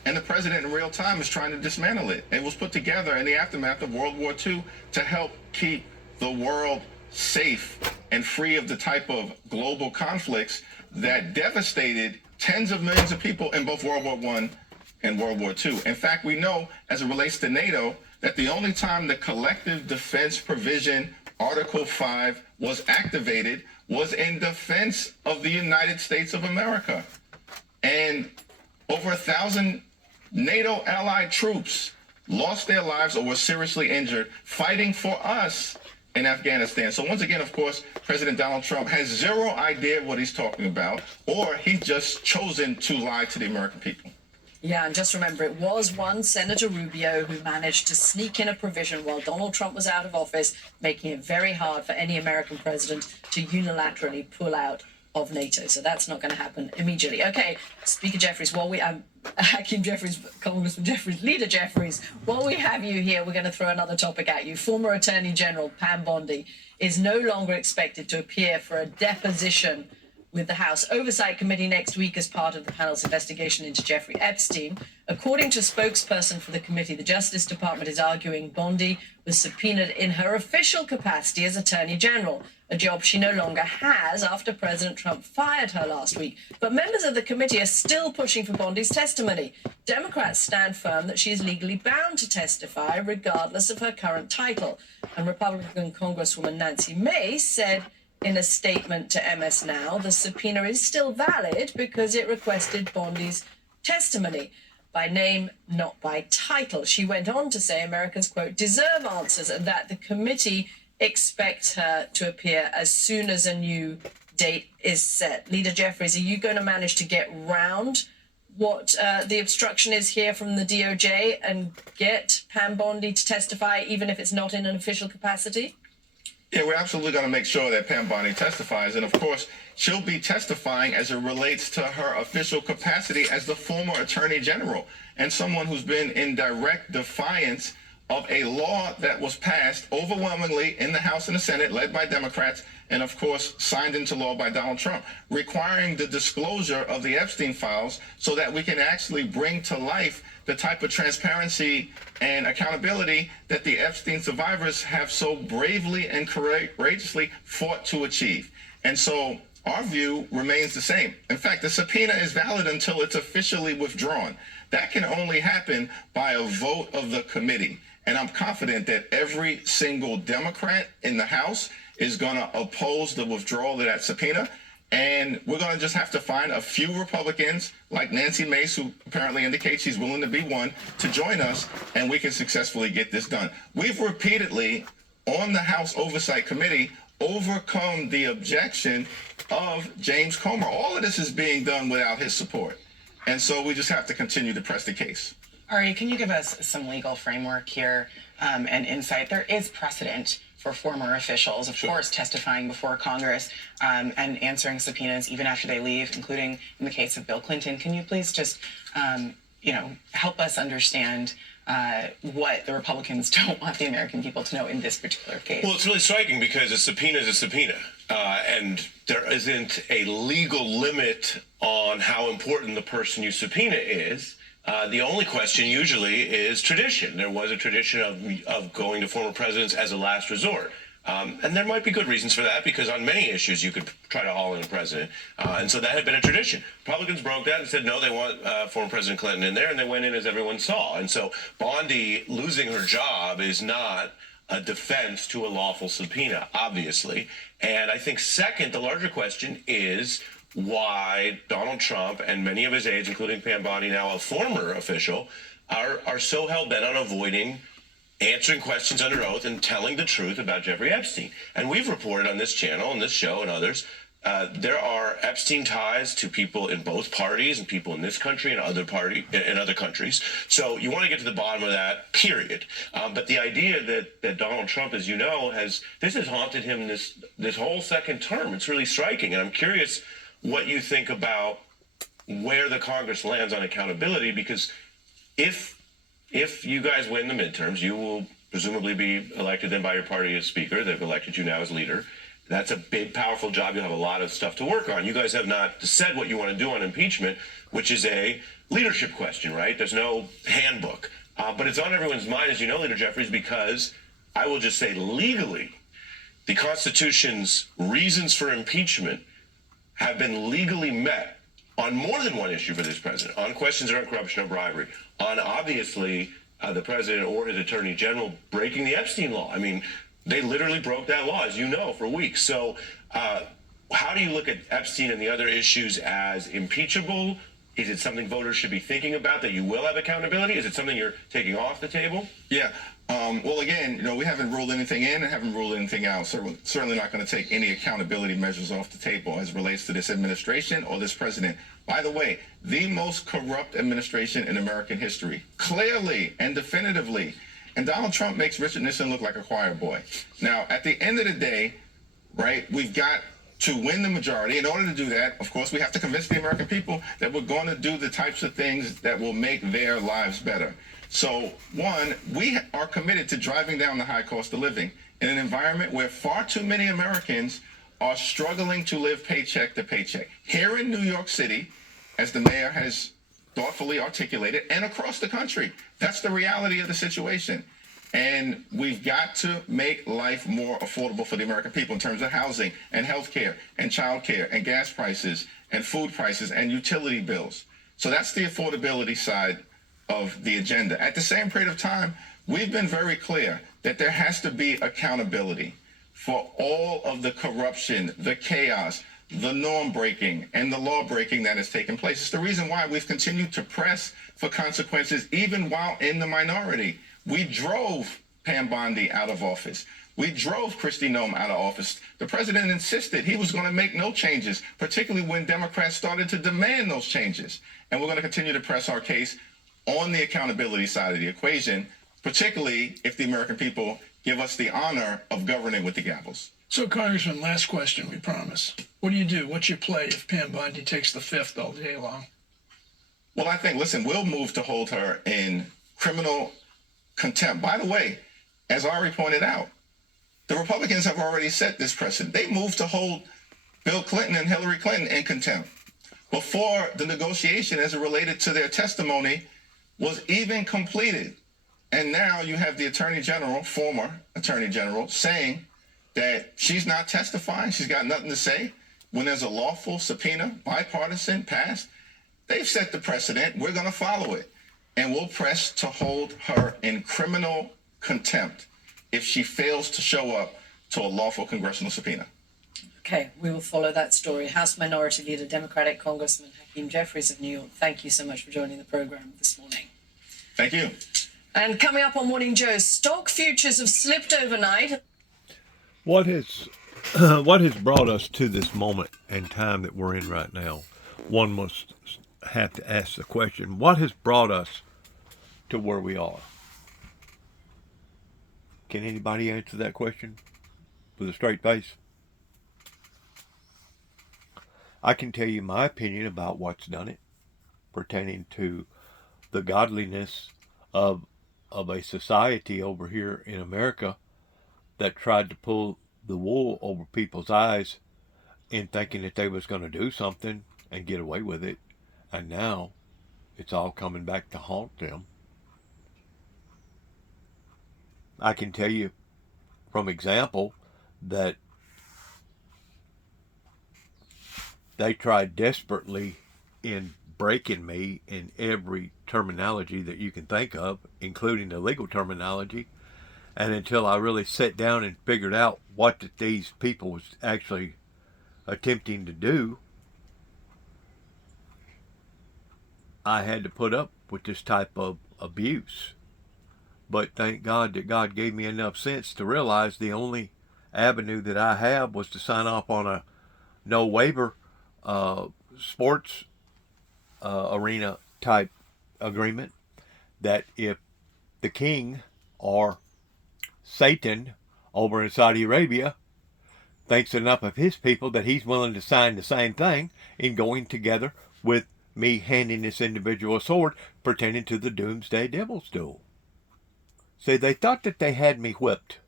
And the president in real time is trying to dismantle it. It was put together in the aftermath of World War II to help keep the world safe and free of the type of global conflicts that devastated tens of millions of people in both World War I and World War II. In fact, we know, as it relates to NATO, that the only time the collective defense provision, Article 5, was activated was in defense of the United States of America. And over 1,000 NATO allied troops lost their lives or were seriously injured fighting for us in Afghanistan. So once again, of course, President Donald Trump has zero idea what he's talking about, or he's just chosen to lie to the American people. Yeah, and just remember, it was one Senator Rubio who managed to sneak in a provision while Donald Trump was out of office, making it very hard for any American president to unilaterally pull out of NATO. So that's not going to happen immediately. Okay, Speaker Jeffries, Hakeem Jeffries, Congressman Jeffries, Leader Jeffries, while we have you here, we're going to throw another topic at you. Former Attorney General Pam Bondi is no longer expected to appear for a deposition with the House Oversight Committee next week as part of the panel's investigation into Jeffrey Epstein. According to a spokesperson for the committee, the Justice Department is arguing Bondi was subpoenaed in her official capacity as Attorney General, a job she no longer has after President Trump fired her last week. But members of the committee are still pushing for Bondi's testimony. Democrats stand firm that she is legally bound to testify regardless of her current title. And Republican Congresswoman Nancy Mace said in a statement to MS Now, the subpoena is still valid because it requested Bondi's testimony by name, not by title. She went on to say Americans, quote, deserve answers and that the committee expects her to appear as soon as a new date is set. Leader Jeffries, are you going to manage to get round what the obstruction is here from the DOJ and get Pam Bondi to testify, even if it's not in an official capacity? Yeah, we're absolutely going to make sure that Pam Bondi testifies. And of course, she'll be testifying as it relates to her official capacity as the former Attorney General and someone who's been in direct defiance of a law that was passed overwhelmingly in the House and the Senate, led by Democrats, and of course signed into law by Donald Trump, requiring the disclosure of the Epstein files so that we can actually bring to life the type of transparency and accountability that the Epstein survivors have so bravely and courageously fought to achieve. And so our view remains the same. In fact, the subpoena is valid until it's officially withdrawn. That can only happen by a vote of the committee. And I'm confident that every single Democrat in the House is going to oppose the withdrawal of that subpoena. And we're going to just have to find a few Republicans like Nancy Mace, who apparently indicates she's willing to be one, to join us, and we can successfully get this done. We've repeatedly, on the House Oversight Committee, overcome the objection of James Comer. All of this is being done without his support. And so we just have to continue to press the case. Ari, can you give us some legal framework here and insight? There is precedent for former officials, of course, testifying before Congress and answering subpoenas even after they leave, including in the case of Bill Clinton. Can you please just, help us understand what the Republicans don't want the American people to know in this particular case? Well, it's really striking because a subpoena is a subpoena, and there isn't a legal limit on how important the person you subpoena is. The only question usually is tradition. There was a tradition of going to former presidents as a last resort. And there might be good reasons for that, because on many issues you could try to haul in a president. And so that had been a tradition. Republicans broke that and said, no, they want former President Clinton in there, and they went in as everyone saw. And so Bondi losing her job is not a defense to a lawful subpoena, obviously. And I think second, the larger question is why Donald Trump and many of his aides, including Pam Bondi, now a former official, are so hell-bent on avoiding answering questions under oath and telling the truth about Jeffrey Epstein. And we've reported on this channel and this show and others, there are Epstein ties to people in both parties and people in this country and other countries. So you want to get to the bottom of that, period. But the idea that Donald Trump, as you know, this has haunted him this whole second term. It's really striking. And I'm curious what you think about where the Congress lands on accountability, because if you guys win the midterms, you will presumably be elected then by your party as speaker. They've elected you now as leader. That's a big, powerful job. You'll have a lot of stuff to work on. You guys have not said what you want to do on impeachment, which is a leadership question, right? There's no handbook. But it's on everyone's mind, as you know, Leader Jeffries, because I will just say legally, the Constitution's reasons for impeachment have been legally met on more than one issue for this president, on questions around corruption and bribery, on obviously the president or his attorney general breaking the Epstein law. I mean, they literally broke that law, as you know, for weeks. So how do you look at Epstein and the other issues as impeachable? Is it something voters should be thinking about, that you will have accountability? Is it something you're taking off the table? Yeah. Well, again, we haven't ruled anything in and haven't ruled anything out. So we're certainly not going to take any accountability measures off the table as it relates to this administration or this president. By the way, the most corrupt administration in American history, clearly and definitively. And Donald Trump makes Richard Nixon look like a choir boy. Now, at the end of the day, right, we've got to win the majority. In order to do that, of course, we have to convince the American people that we're going to do the types of things that will make their lives better. So, one, we are committed to driving down the high cost of living in an environment where far too many Americans are struggling to live paycheck to paycheck. Here in New York City, as the mayor has thoughtfully articulated, and across the country, that's the reality of the situation. And we've got to make life more affordable for the American people in terms of housing and health care and child care and gas prices and food prices and utility bills. So that's the affordability side of the agenda. At the same period of time, we've been very clear that there has to be accountability for all of the corruption, the chaos, the norm breaking, and the law breaking that has taken place. It's the reason why we've continued to press for consequences even while in the minority. We drove Pam Bondi out of office. We drove Kristi Noem out of office. The president insisted he was going to make no changes, particularly when Democrats started to demand those changes. And we're going to continue to press our case on the accountability side of the equation, particularly if the American people give us the honor of governing with the gavels. So, Congressman, last question, we promise. What do you do? What's your play if Pam Bondi takes the fifth all day long? Well, I think, listen, we'll move to hold her in criminal contempt. By the way, as Ari pointed out, the Republicans have already set this precedent. They moved to hold Bill Clinton and Hillary Clinton in contempt before the negotiation as it related to their testimony was even completed. And now you have the Attorney General, former Attorney General, saying that she's not testifying, she's got nothing to say, when there's a lawful subpoena, bipartisan, passed. They've set the precedent. We're going to follow it. And we'll press to hold her in criminal contempt if she fails to show up to a lawful congressional subpoena. Okay, we will follow that story. House Minority Leader, Democratic Congressman Hakeem Jeffries of New York, thank you so much for joining the program this morning. Thank you. And coming up on Morning Joe, stock futures have slipped overnight. What has brought us to this moment and time that we're in right now? One must have to ask the question, what has brought us to where we are? Can anybody answer that question with a straight face? I can tell you my opinion about what's done it, pertaining to the godliness of a society over here in America that tried to pull the wool over people's eyes in thinking that they was going to do something and get away with it. And now it's all coming back to haunt them. I can tell you from example that they tried desperately in breaking me in every terminology that you can think of, including the legal terminology. And until I really sat down and figured out what that these people was actually attempting to do, I had to put up with this type of abuse. But thank God that God gave me enough sense to realize the only avenue that I have was to sign off on a no waiver sports arena type agreement, that if the king or Satan over in Saudi Arabia thinks enough of his people that he's willing to sign the same thing in going together with me handing this individual a sword pertaining to the Doomsday Devil's Duel. See, they thought that they had me whipped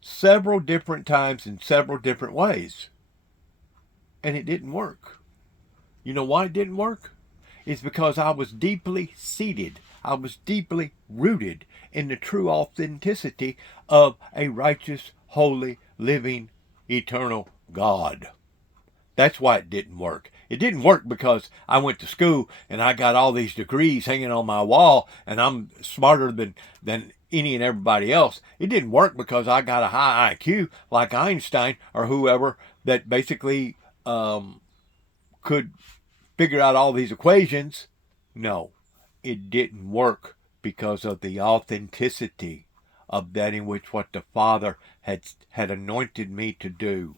several different times in several different ways. And it didn't work. You know why it didn't work? It's because I was deeply seated. I was deeply rooted in the true authenticity of a righteous, holy, living, eternal God. That's why it didn't work. It didn't work because I went to school and I got all these degrees hanging on my wall and I'm smarter than any and everybody else. It didn't work because I got a high IQ like Einstein or whoever that basically could figure out all these equations. No, it didn't work because of the authenticity of that in which what the Father had anointed me to do.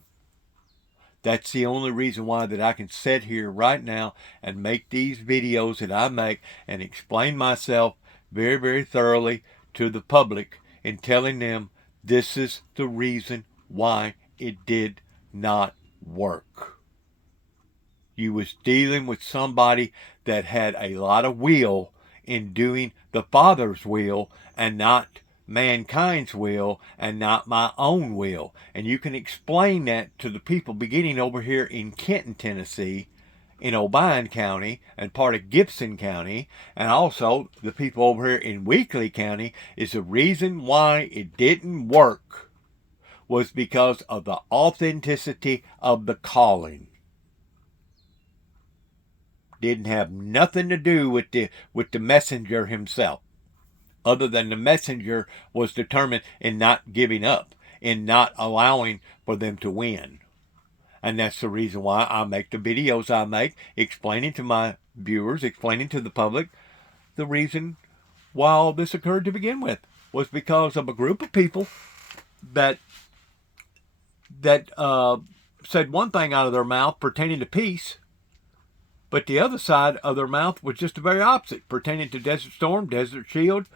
That's the only reason why that I can sit here right now and make these videos that I make and explain myself very, very thoroughly to the public in telling them this is the reason why it did not work. You was dealing with somebody that had a lot of will in doing the Father's will and not mankind's will and not my own will. And you can explain that to the people beginning over here in Kenton, Tennessee, in Obion County and part of Gibson County, and also the people over here in Weakley County, is the reason why it didn't work was because of the authenticity of the calling. Didn't have nothing to do with the messenger himself, other than the messenger was determined in not giving up, in not allowing for them to win. And that's the reason why I make the videos I make, explaining to my viewers, explaining to the public, the reason why all this occurred to begin with was because of a group of people that said one thing out of their mouth pertaining to peace, but the other side of their mouth was just the very opposite, pertaining to Desert Storm, Desert Shield,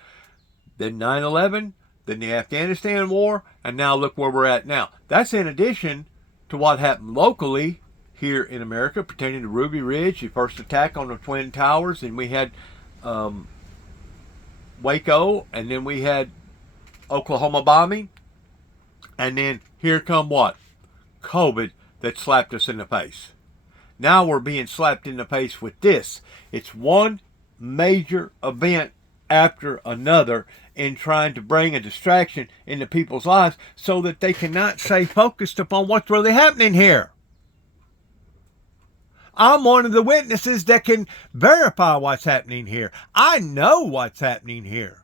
then 9/11, then the Afghanistan war, and now look where we're at now. That's in addition to what happened locally here in America pertaining to Ruby Ridge, the first attack on the Twin Towers, and we had Waco, and then we had Oklahoma bombing, and then here come what? COVID that slapped us in the face. Now we're being slapped in the face with this. It's one major event after another in trying to bring a distraction into people's lives so that they cannot stay focused upon what's really happening here. I'm one of the witnesses that can verify what's happening here. I know what's happening here.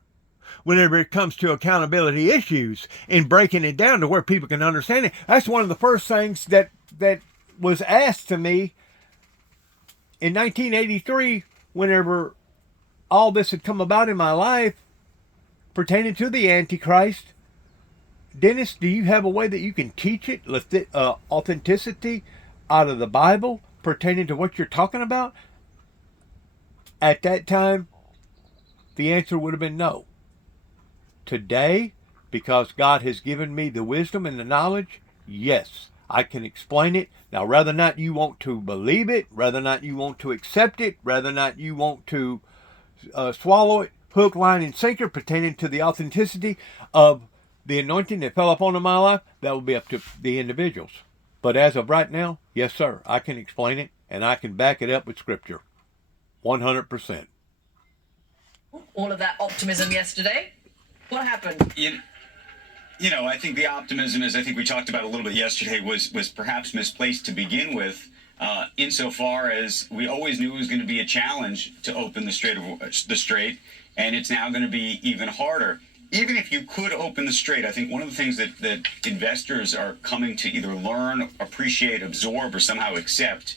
Whenever it comes to accountability issues and breaking it down to where people can understand it, that's one of the first things that was asked to me in 1983, whenever all this had come about in my life pertaining to the Antichrist. Dennis, do you have a way that you can teach it, authenticity out of the Bible pertaining to what you're talking about? At that time, the answer would have been no. Today, because God has given me the wisdom and the knowledge, yes, I can explain it. Now, whether or not you want to believe it, whether or not you want to accept it, whether or not you want to swallow it, hook, line, and sinker, pertaining to the authenticity of the anointing that fell upon my life, that will be up to the individuals. But as of right now, yes, sir, I can explain it, and I can back it up with Scripture. 100%. All of that optimism yesterday. What happened? You know, I think the optimism, as I think we talked about a little bit yesterday, was perhaps misplaced to begin with, insofar as we always knew it was going to be a challenge to open the strait, and it's now going to be even harder. Even if you could open the strait, I think one of the things that investors are coming to either learn, appreciate, absorb, or somehow accept,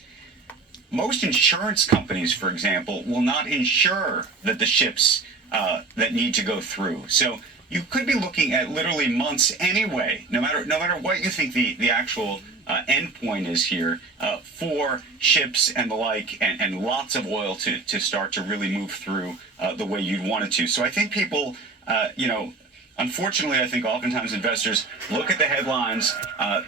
most insurance companies, for example, will not insure that the ships that need to go through. So you could be looking at literally months anyway, no matter what you think the actual end point is here, for ships and the like, and lots of oil to start to really move through the way you'd want it to. So I think people, unfortunately, I think oftentimes investors look at the headlines,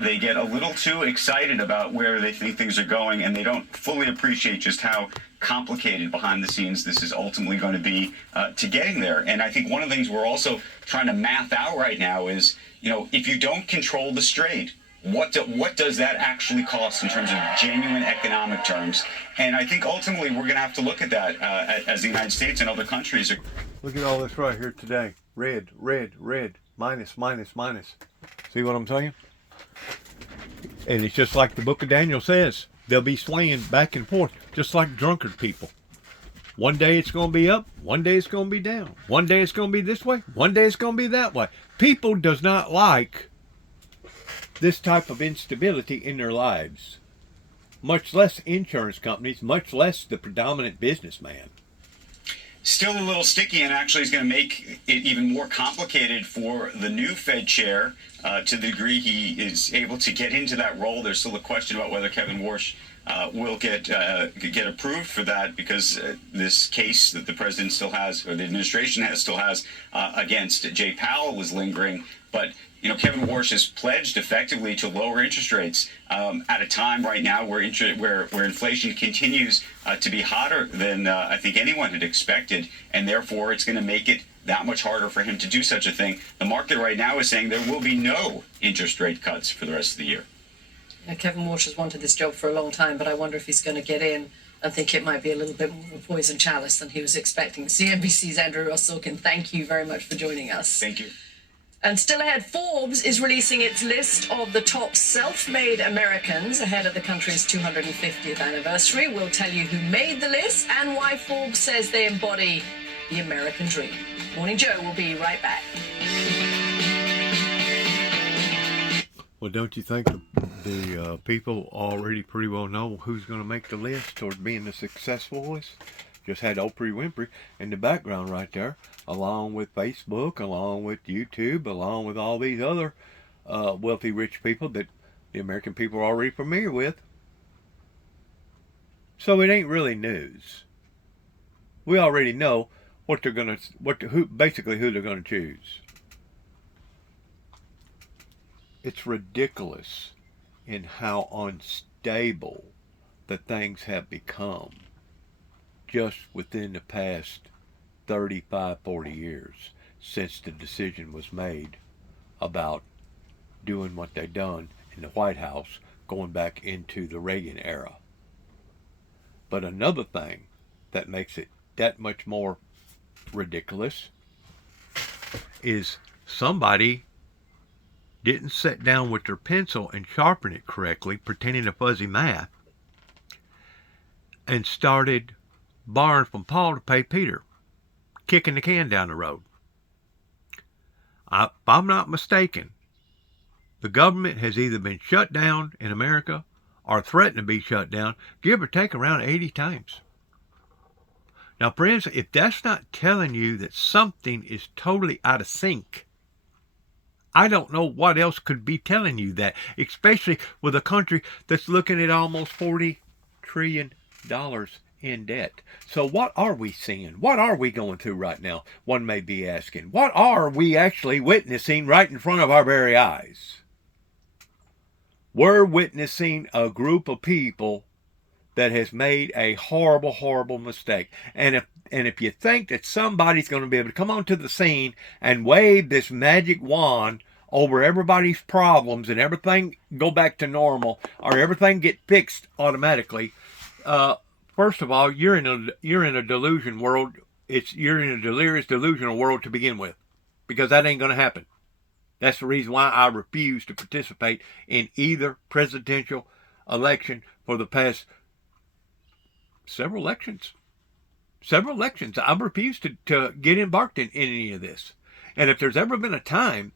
they get a little too excited about where they think things are going, and they don't fully appreciate just how complicated behind the scenes this is ultimately going to be to getting there. And I think one of the things we're also trying to math out right now is, if you don't control the strait, what does that actually cost in terms of genuine economic terms? And I think ultimately we're going to have to look at that as the United States and other countries are. Look at all this right here today. Red, red, red, minus, minus, minus. See what I'm saying? And it's just like the book of Daniel says. They'll be swaying back and forth, just like drunkard people. One day it's going to be up, one day it's going to be down. One day it's going to be this way, one day it's going to be that way. People does not like this type of instability in their lives. Much less insurance companies, much less the predominant businessman. Still a little sticky, and actually is going to make it even more complicated for the new Fed chair to the degree he is able to get into that role. There's still a question about whether Kevin Warsh will get approved for that, because this case that the president still has, or the administration still has, against Jay Powell was lingering. But Kevin Warsh has pledged effectively to lower interest rates at a time right now where inflation continues to be hotter than I think anyone had expected, and therefore it's going to make it that much harder for him to do such a thing. The market right now is saying there will be no interest rate cuts for the rest of the year. Kevin Walsh has wanted this job for a long time, but I wonder if he's going to get in. I think it might be a little bit more of a poison chalice than he was expecting. CNBC's Andrew Ross Sorkin, thank you very much for joining us. Thank you. And still ahead, Forbes is releasing its list of the top self-made Americans ahead of the country's 250th anniversary. We'll tell you who made the list and why Forbes says they embody the American dream. Morning Joe will be right back. Well, don't you think the people already pretty well know who's going to make the list toward being the successful list? Just had Oprah Winfrey in the background right there, along with Facebook, along with YouTube, along with all these other wealthy, rich people that the American people are already familiar with. So it ain't really news. We already know what they're gonna, basically who they're gonna choose. It's ridiculous in how unstable the things have become just within the past 35, 40 years since the decision was made about doing what they done in the White House, going back into the Reagan era. But another thing that makes it that much more ridiculous is somebody didn't sit down with their pencil and sharpen it correctly, pretending to fuzzy math, and started borrowing from Paul to pay Peter, kicking the can down the road. If I'm not mistaken, the government has either been shut down in America or threatened to be shut down, give or take around 80 times. Now, friends, if that's not telling you that something is totally out of sync, I don't know what else could be telling you that, especially with a country that's looking at almost $40 trillion in debt. So what are we seeing? What are we going through right now? One may be asking. What are we actually witnessing right in front of our very eyes? We're witnessing a group of people that has made a horrible, horrible mistake. And if you think that somebody's going to be able to come onto the scene and wave this magic wand over everybody's problems and everything go back to normal or everything get fixed automatically, first of all, you're in a delusion world. You're in a delirious, delusional world to begin with, because that ain't going to happen. That's the reason why I refuse to participate in either presidential election for the past several elections. I've refused to get embarked in any of this. And if there's ever been a time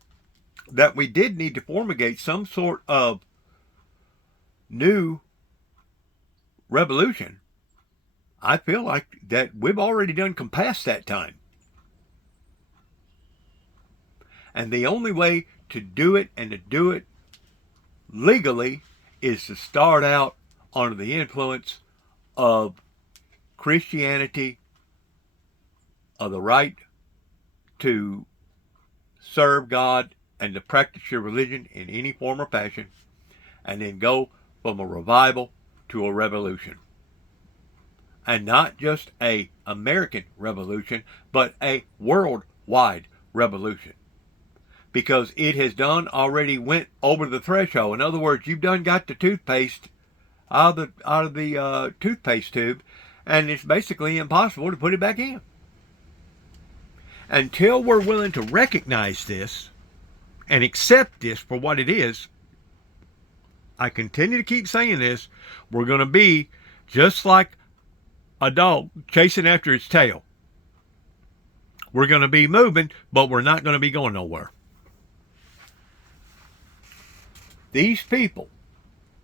that we did need to formulate some sort of new revolution, I feel like that we've already done come past that time. And the only way to do it and to do it legally is to start out under the influence of Christianity, of the right to serve God and to practice your religion in any form or fashion, and then go from a revival to a revolution. And not just a American revolution, but a worldwide revolution. Because it has done already went over the threshold. In other words, you've done got the toothpaste out of the toothpaste tube, and it's basically impossible to put it back in. Until we're willing to recognize this and accept this for what it is, I continue to keep saying this, we're going to be just like a dog chasing after its tail. We're going to be moving, but we're not going to be going nowhere. These people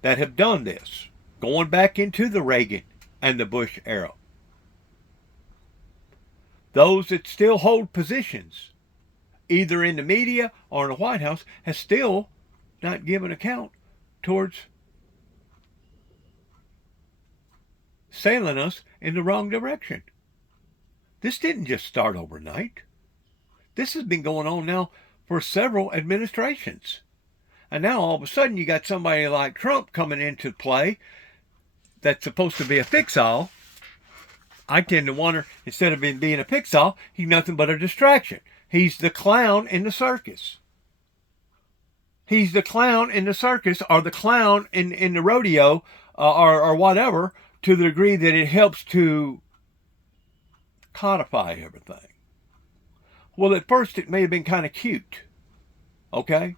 that have done this, going back into the Reagan and the Bush era, those that still hold positions, either in the media or in the White House, has still not given account towards sailing us in the wrong direction. This didn't just start overnight. This has been going on now for several administrations. And now all of a sudden you got somebody like Trump coming into play that's supposed to be a fix-all. I tend to wonder, instead of him being a fix-all, he's nothing but a distraction. He's the clown in the circus. He's the clown in the circus, or the clown in the rodeo, or whatever, to the degree that it helps to codify everything. Well, at first it may have been kind of cute, okay?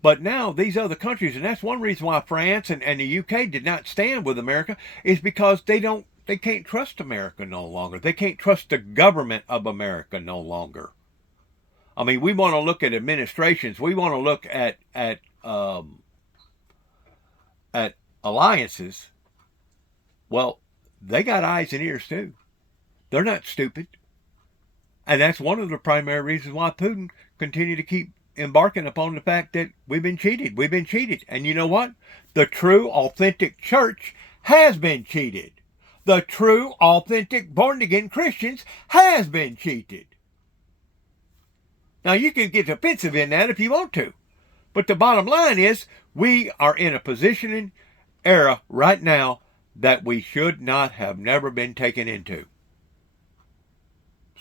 But now these other countries, and that's one reason why France and the UK did not stand with America, is because they can't trust America no longer. They can't trust the government of America no longer. I mean, we want to look at administrations. We want to look at alliances. Well, they got eyes and ears too. They're not stupid. And that's one of the primary reasons why Putin continued to keep embarking upon the fact that we've been cheated. We've been cheated. And you know what? The true, authentic church has been cheated. The true, authentic, born-again Christians has been cheated. Now, you can get defensive in that if you want to. But the bottom line is, we are in a positioning era right now that we should not have never been taken into.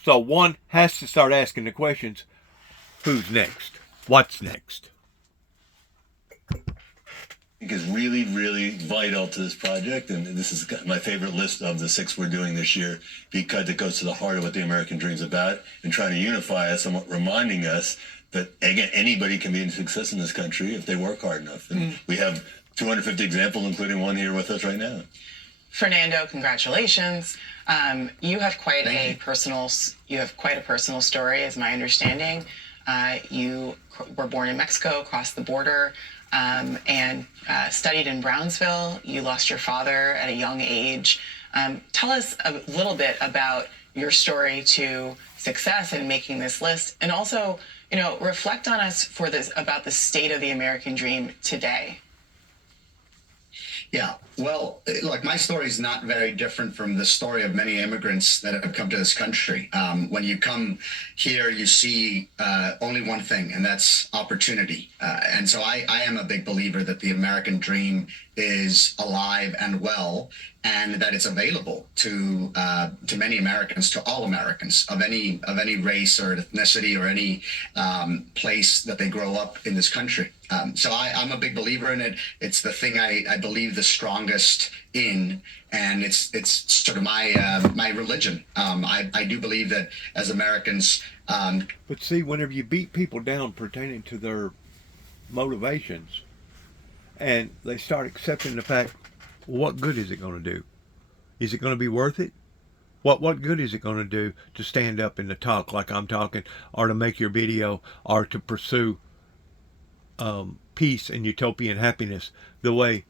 So one has to start asking the questions, who's next? What's next? I think is really, really vital to this project, and this is my favorite list of the 6 we're doing this year because it goes to the heart of what the American Dream's about and trying to unify us and reminding us that, again, anybody can be a success in this country if they work hard enough. And we have 250 examples, including one here with us right now. Fernando, congratulations. You have quite a personal story, is my understanding. You were born in Mexico, crossed the border, and studied in Brownsville. You lost your father at a young age. Tell us a little bit about your story to success in making this list, and also, reflect on us about the state of the American dream today. Yeah, well, look, my story is not very different from the story of many immigrants that have come to this country. When you come here, you see only one thing, and that's opportunity. And so I am a big believer that the American dream is alive and well, and that it's available to many Americans, to all Americans of any race or ethnicity or any place that they grow up in this country. So I'm a big believer in it. It's the thing I believe the strongest in, and it's sort of my religion. I do believe that as Americans. But see, whenever you beat people down pertaining to their motivations, and they start accepting the fact, well, what good is it going to do? Is it going to be worth it? What good is it going to do to stand up and to talk like I'm talking, or to make your video, or to pursue peace and utopian happiness the way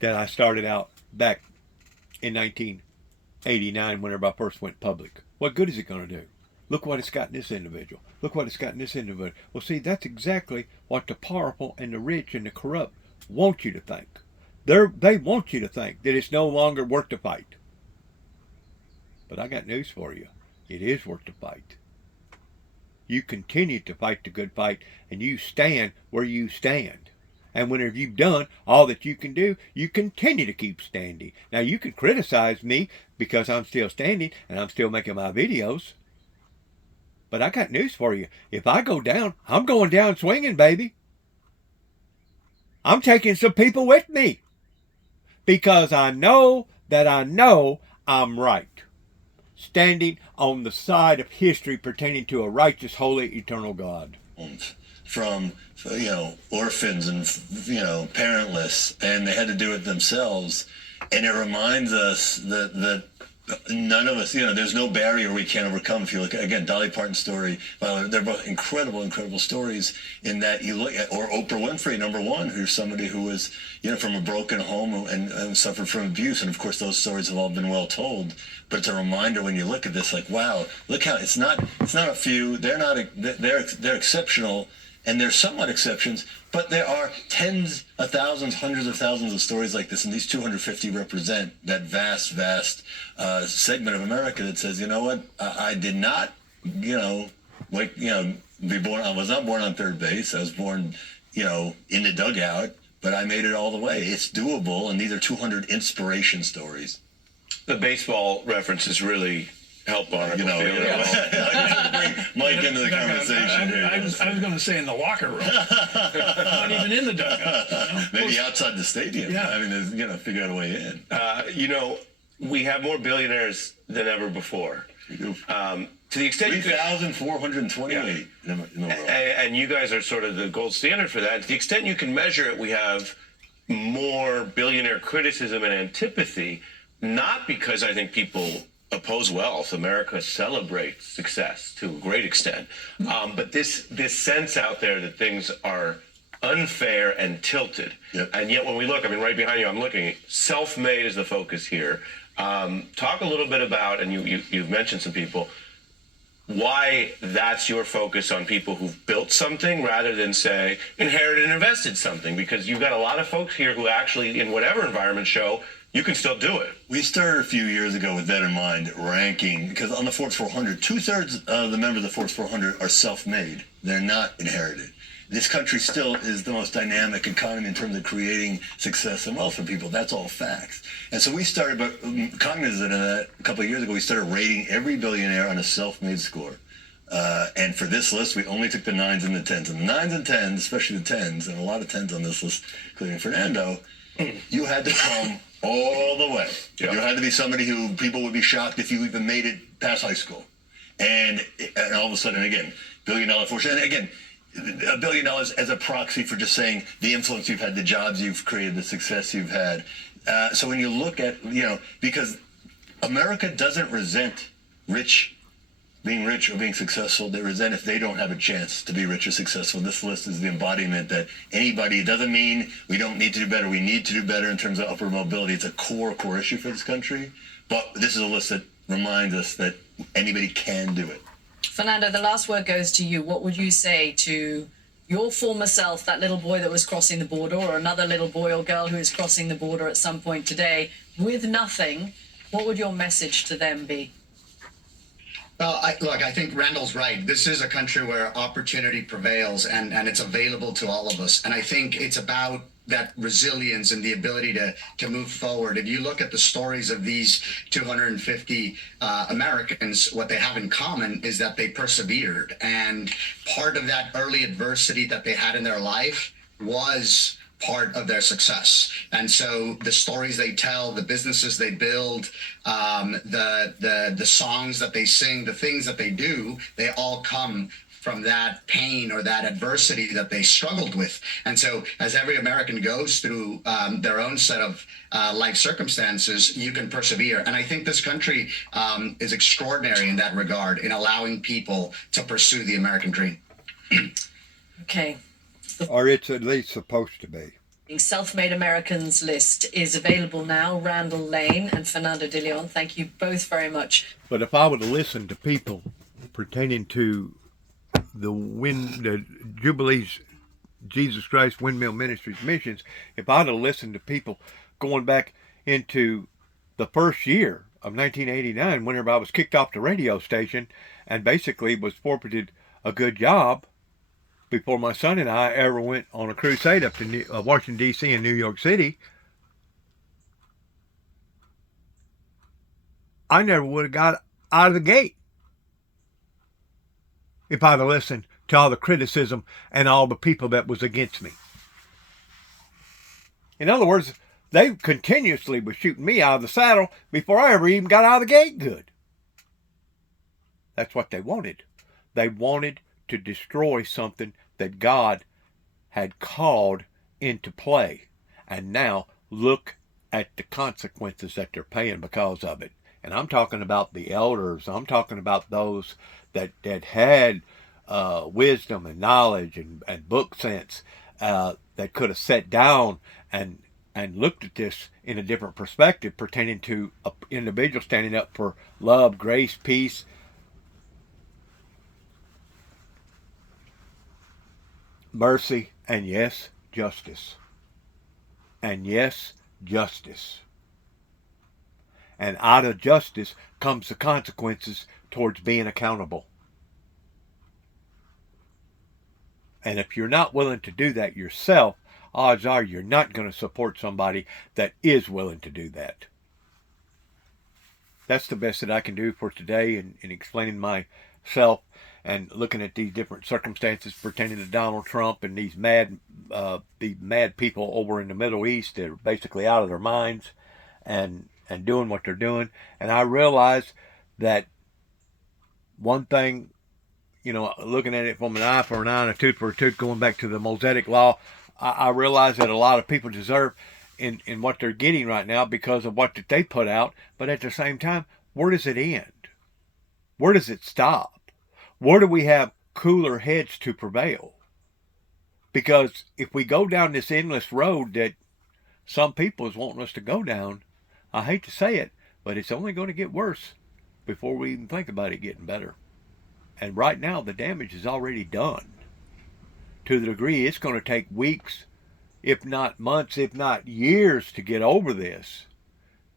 that I started out back in 1989 whenever I first went public? What good is it going to do? Look what it's gotten this individual. Look what it's gotten this individual. Well, see, that's exactly what the powerful and the rich and the corrupt want you to think. They want you to think that it's no longer worth the fight. But I got news for you. It is worth the fight. You continue to fight the good fight, and you stand where you stand. And whenever you've done all that you can do, you continue to keep standing. Now, you can criticize me because I'm still standing and I'm still making my videos. But I got news for you. If I go down, I'm going down swinging, baby. I'm taking some people with me. Because I know that I'm right. Standing on the side of history pertaining to a righteous, holy, eternal God. From, orphans and, parentless, and they had to do it themselves. And it reminds us that none of us, there's no barrier we can't overcome. If you look at, again, Dolly Parton's story, they're both incredible stories in that you look at, or Oprah Winfrey, number one, who's somebody who was, from a broken home and suffered from abuse. And of course, those stories have all been well told. But it's a reminder when you look at this, like, wow, look how it's not a few. They're exceptional. And there's somewhat exceptions, but there are tens of thousands, hundreds of thousands of stories like this, and these 250 represent that vast segment of America that says, you know what, I did not, be born. I was not born on third base. I was born, in the dugout, but I made it all the way. It's doable, and these are 200 inspiration stories. The baseball references really help on it. I just bring Mike into the conversation. I was going to say in the locker room, not even in the dugout. Maybe outside the stadium. Yeah. I mean, figure out a way in. We have more billionaires than ever before. We do. To the extent 3,428 in the world. And you guys are sort of the gold standard for that. To the extent you can measure it, we have more billionaire criticism and antipathy, not because I think people oppose wealth. America celebrates success to a great extent. But this sense out there that things are unfair and tilted. Yep. And yet when we look, right behind you, I'm looking, self-made is the focus here. Talk a little bit about, and you've mentioned some people, why that's your focus on people who've built something rather than, say, inherited and invested something. Because you've got a lot of folks here who actually, in whatever environment, show you can still do it. We started a few years ago with that in mind, ranking, because on the Forbes 400, 2/3 of the members of the Forbes 400 are self-made. They're not inherited. this country still is the most dynamic economy in terms of creating success and wealth for people. That's all facts. And so we started, but cognizant of that, a couple of years ago, we started rating every billionaire on a self-made score. And for this list, we only took the 9s and the 10s. And the 9s and 10s, especially the 10s, and a lot of 10s on this list, including Fernando, you had to come all the way. You had to be somebody who people would be shocked if you even made it past high school. And all of a sudden, again, billion-dollar fortune. And again, $1 billion as a proxy for just saying the influence you've had, the jobs you've created, the success you've had. So when you look at, because America doesn't resent being rich or being successful, they resent if they don't have a chance to be rich or successful. This list is the embodiment that anybody, it doesn't mean we don't need to do better. We need to do better in terms of upward mobility. It's a core issue for this country. But this is a list that reminds us that anybody can do it. Fernando, the last word goes to you. What would you say to your former self, that little boy that was crossing the border, or another little boy or girl who is crossing the border at some point today with nothing? What would your message to them be? Well, I think Randall's right. This is a country where opportunity prevails and it's available to all of us. And I think it's about that resilience and the ability to move forward. If you look at the stories of these 250 Americans, what they have in common is that they persevered. And part of that early adversity that they had in their life was part of their success. And so the stories they tell, the businesses they build, the songs that they sing, the things that they do, they all come from that pain or that adversity that they struggled with. And so as every American goes through their own set of life circumstances, you can persevere. And I think this country is extraordinary in that regard, in allowing people to pursue the American dream. Okay. Or it's at least supposed to be. Self-Made Americans list is available now. Randall Lane and Fernando de Leon, thank you both very much. But if I would have listened to people pertaining to the Jubilees, Jesus Christ Windmill Ministries missions, if I'd have listened to people going back into the first year of 1989, whenever I was kicked off the radio station and basically was forfeited a good job, before my son and I ever went on a crusade up to Washington, D.C. and New York City, I never would have got out of the gate if I'd have listened to all the criticism and all the people that was against me. In other words, they continuously were shooting me out of the saddle before I ever even got out of the gate good. That's what they wanted. They wanted to destroy something that God had called into play. And now look at the consequences that they're paying because of it. And I'm talking about the elders. I'm talking about those that had wisdom and knowledge and book sense that could have sat down and looked at this in a different perspective pertaining to an individual standing up for love, grace, peace, mercy, and yes, justice. And yes, justice. And out of justice comes the consequences towards being accountable. And if you're not willing to do that yourself, odds are you're not going to support somebody that is willing to do that. That's the best that I can do for today in explaining myself and looking at these different circumstances pertaining to Donald Trump and these mad people over in the Middle East that are basically out of their minds and doing what they're doing. And I realize that one thing, looking at it from an eye for an eye and a tooth for a tooth, going back to the Mosaic law, I realize that a lot of people deserve in what they're getting right now because of what they put out. But at the same time, where does it end? Where does it stop? Where do we have cooler heads to prevail? Because if we go down this endless road that some people is wanting us to go down, I hate to say it, but it's only going to get worse before we even think about it getting better. And right now, the damage is already done. To the degree it's going to take weeks, if not months, if not years to get over this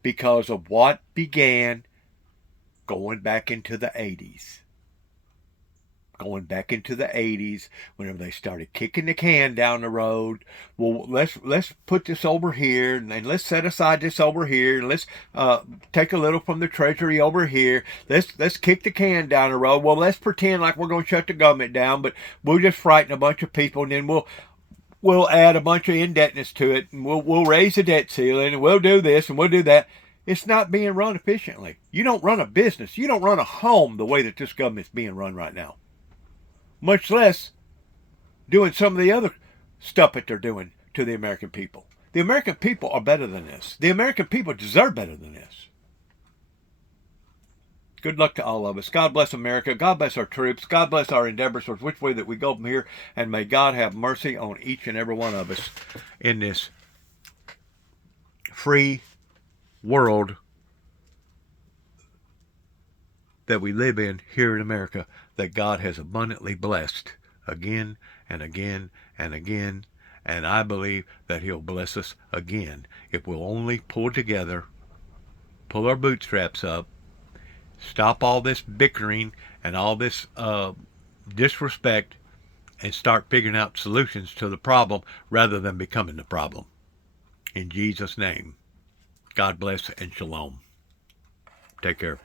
because of what began going back into the 80s. going back into the 80s, whenever they started kicking the can down the road. Well, let's put this over here, and let's set aside this over here, and let's take a little from the treasury over here. Let's kick the can down the road. Well, let's pretend like we're going to shut the government down, but we'll just frighten a bunch of people, and then we'll add a bunch of indebtedness to it, and we'll raise the debt ceiling, and we'll do this and we'll do that. It's not being run efficiently. You don't run a business. You don't run a home the way that this government's being run right now. Much less doing some of the other stuff that they're doing to the American people. The American people are better than this. The American people deserve better than this. Good luck to all of us. God bless America. God bless our troops. God bless our endeavors towards which way that we go from here. And may God have mercy on each and every one of us in this free world that we live in here in America, that God has abundantly blessed again and again and again. And I believe that he'll bless us again if we'll only pull together, pull our bootstraps up, stop all this bickering and all this disrespect, and start figuring out solutions to the problem rather than becoming the problem. In Jesus' name, God bless and shalom. Take care.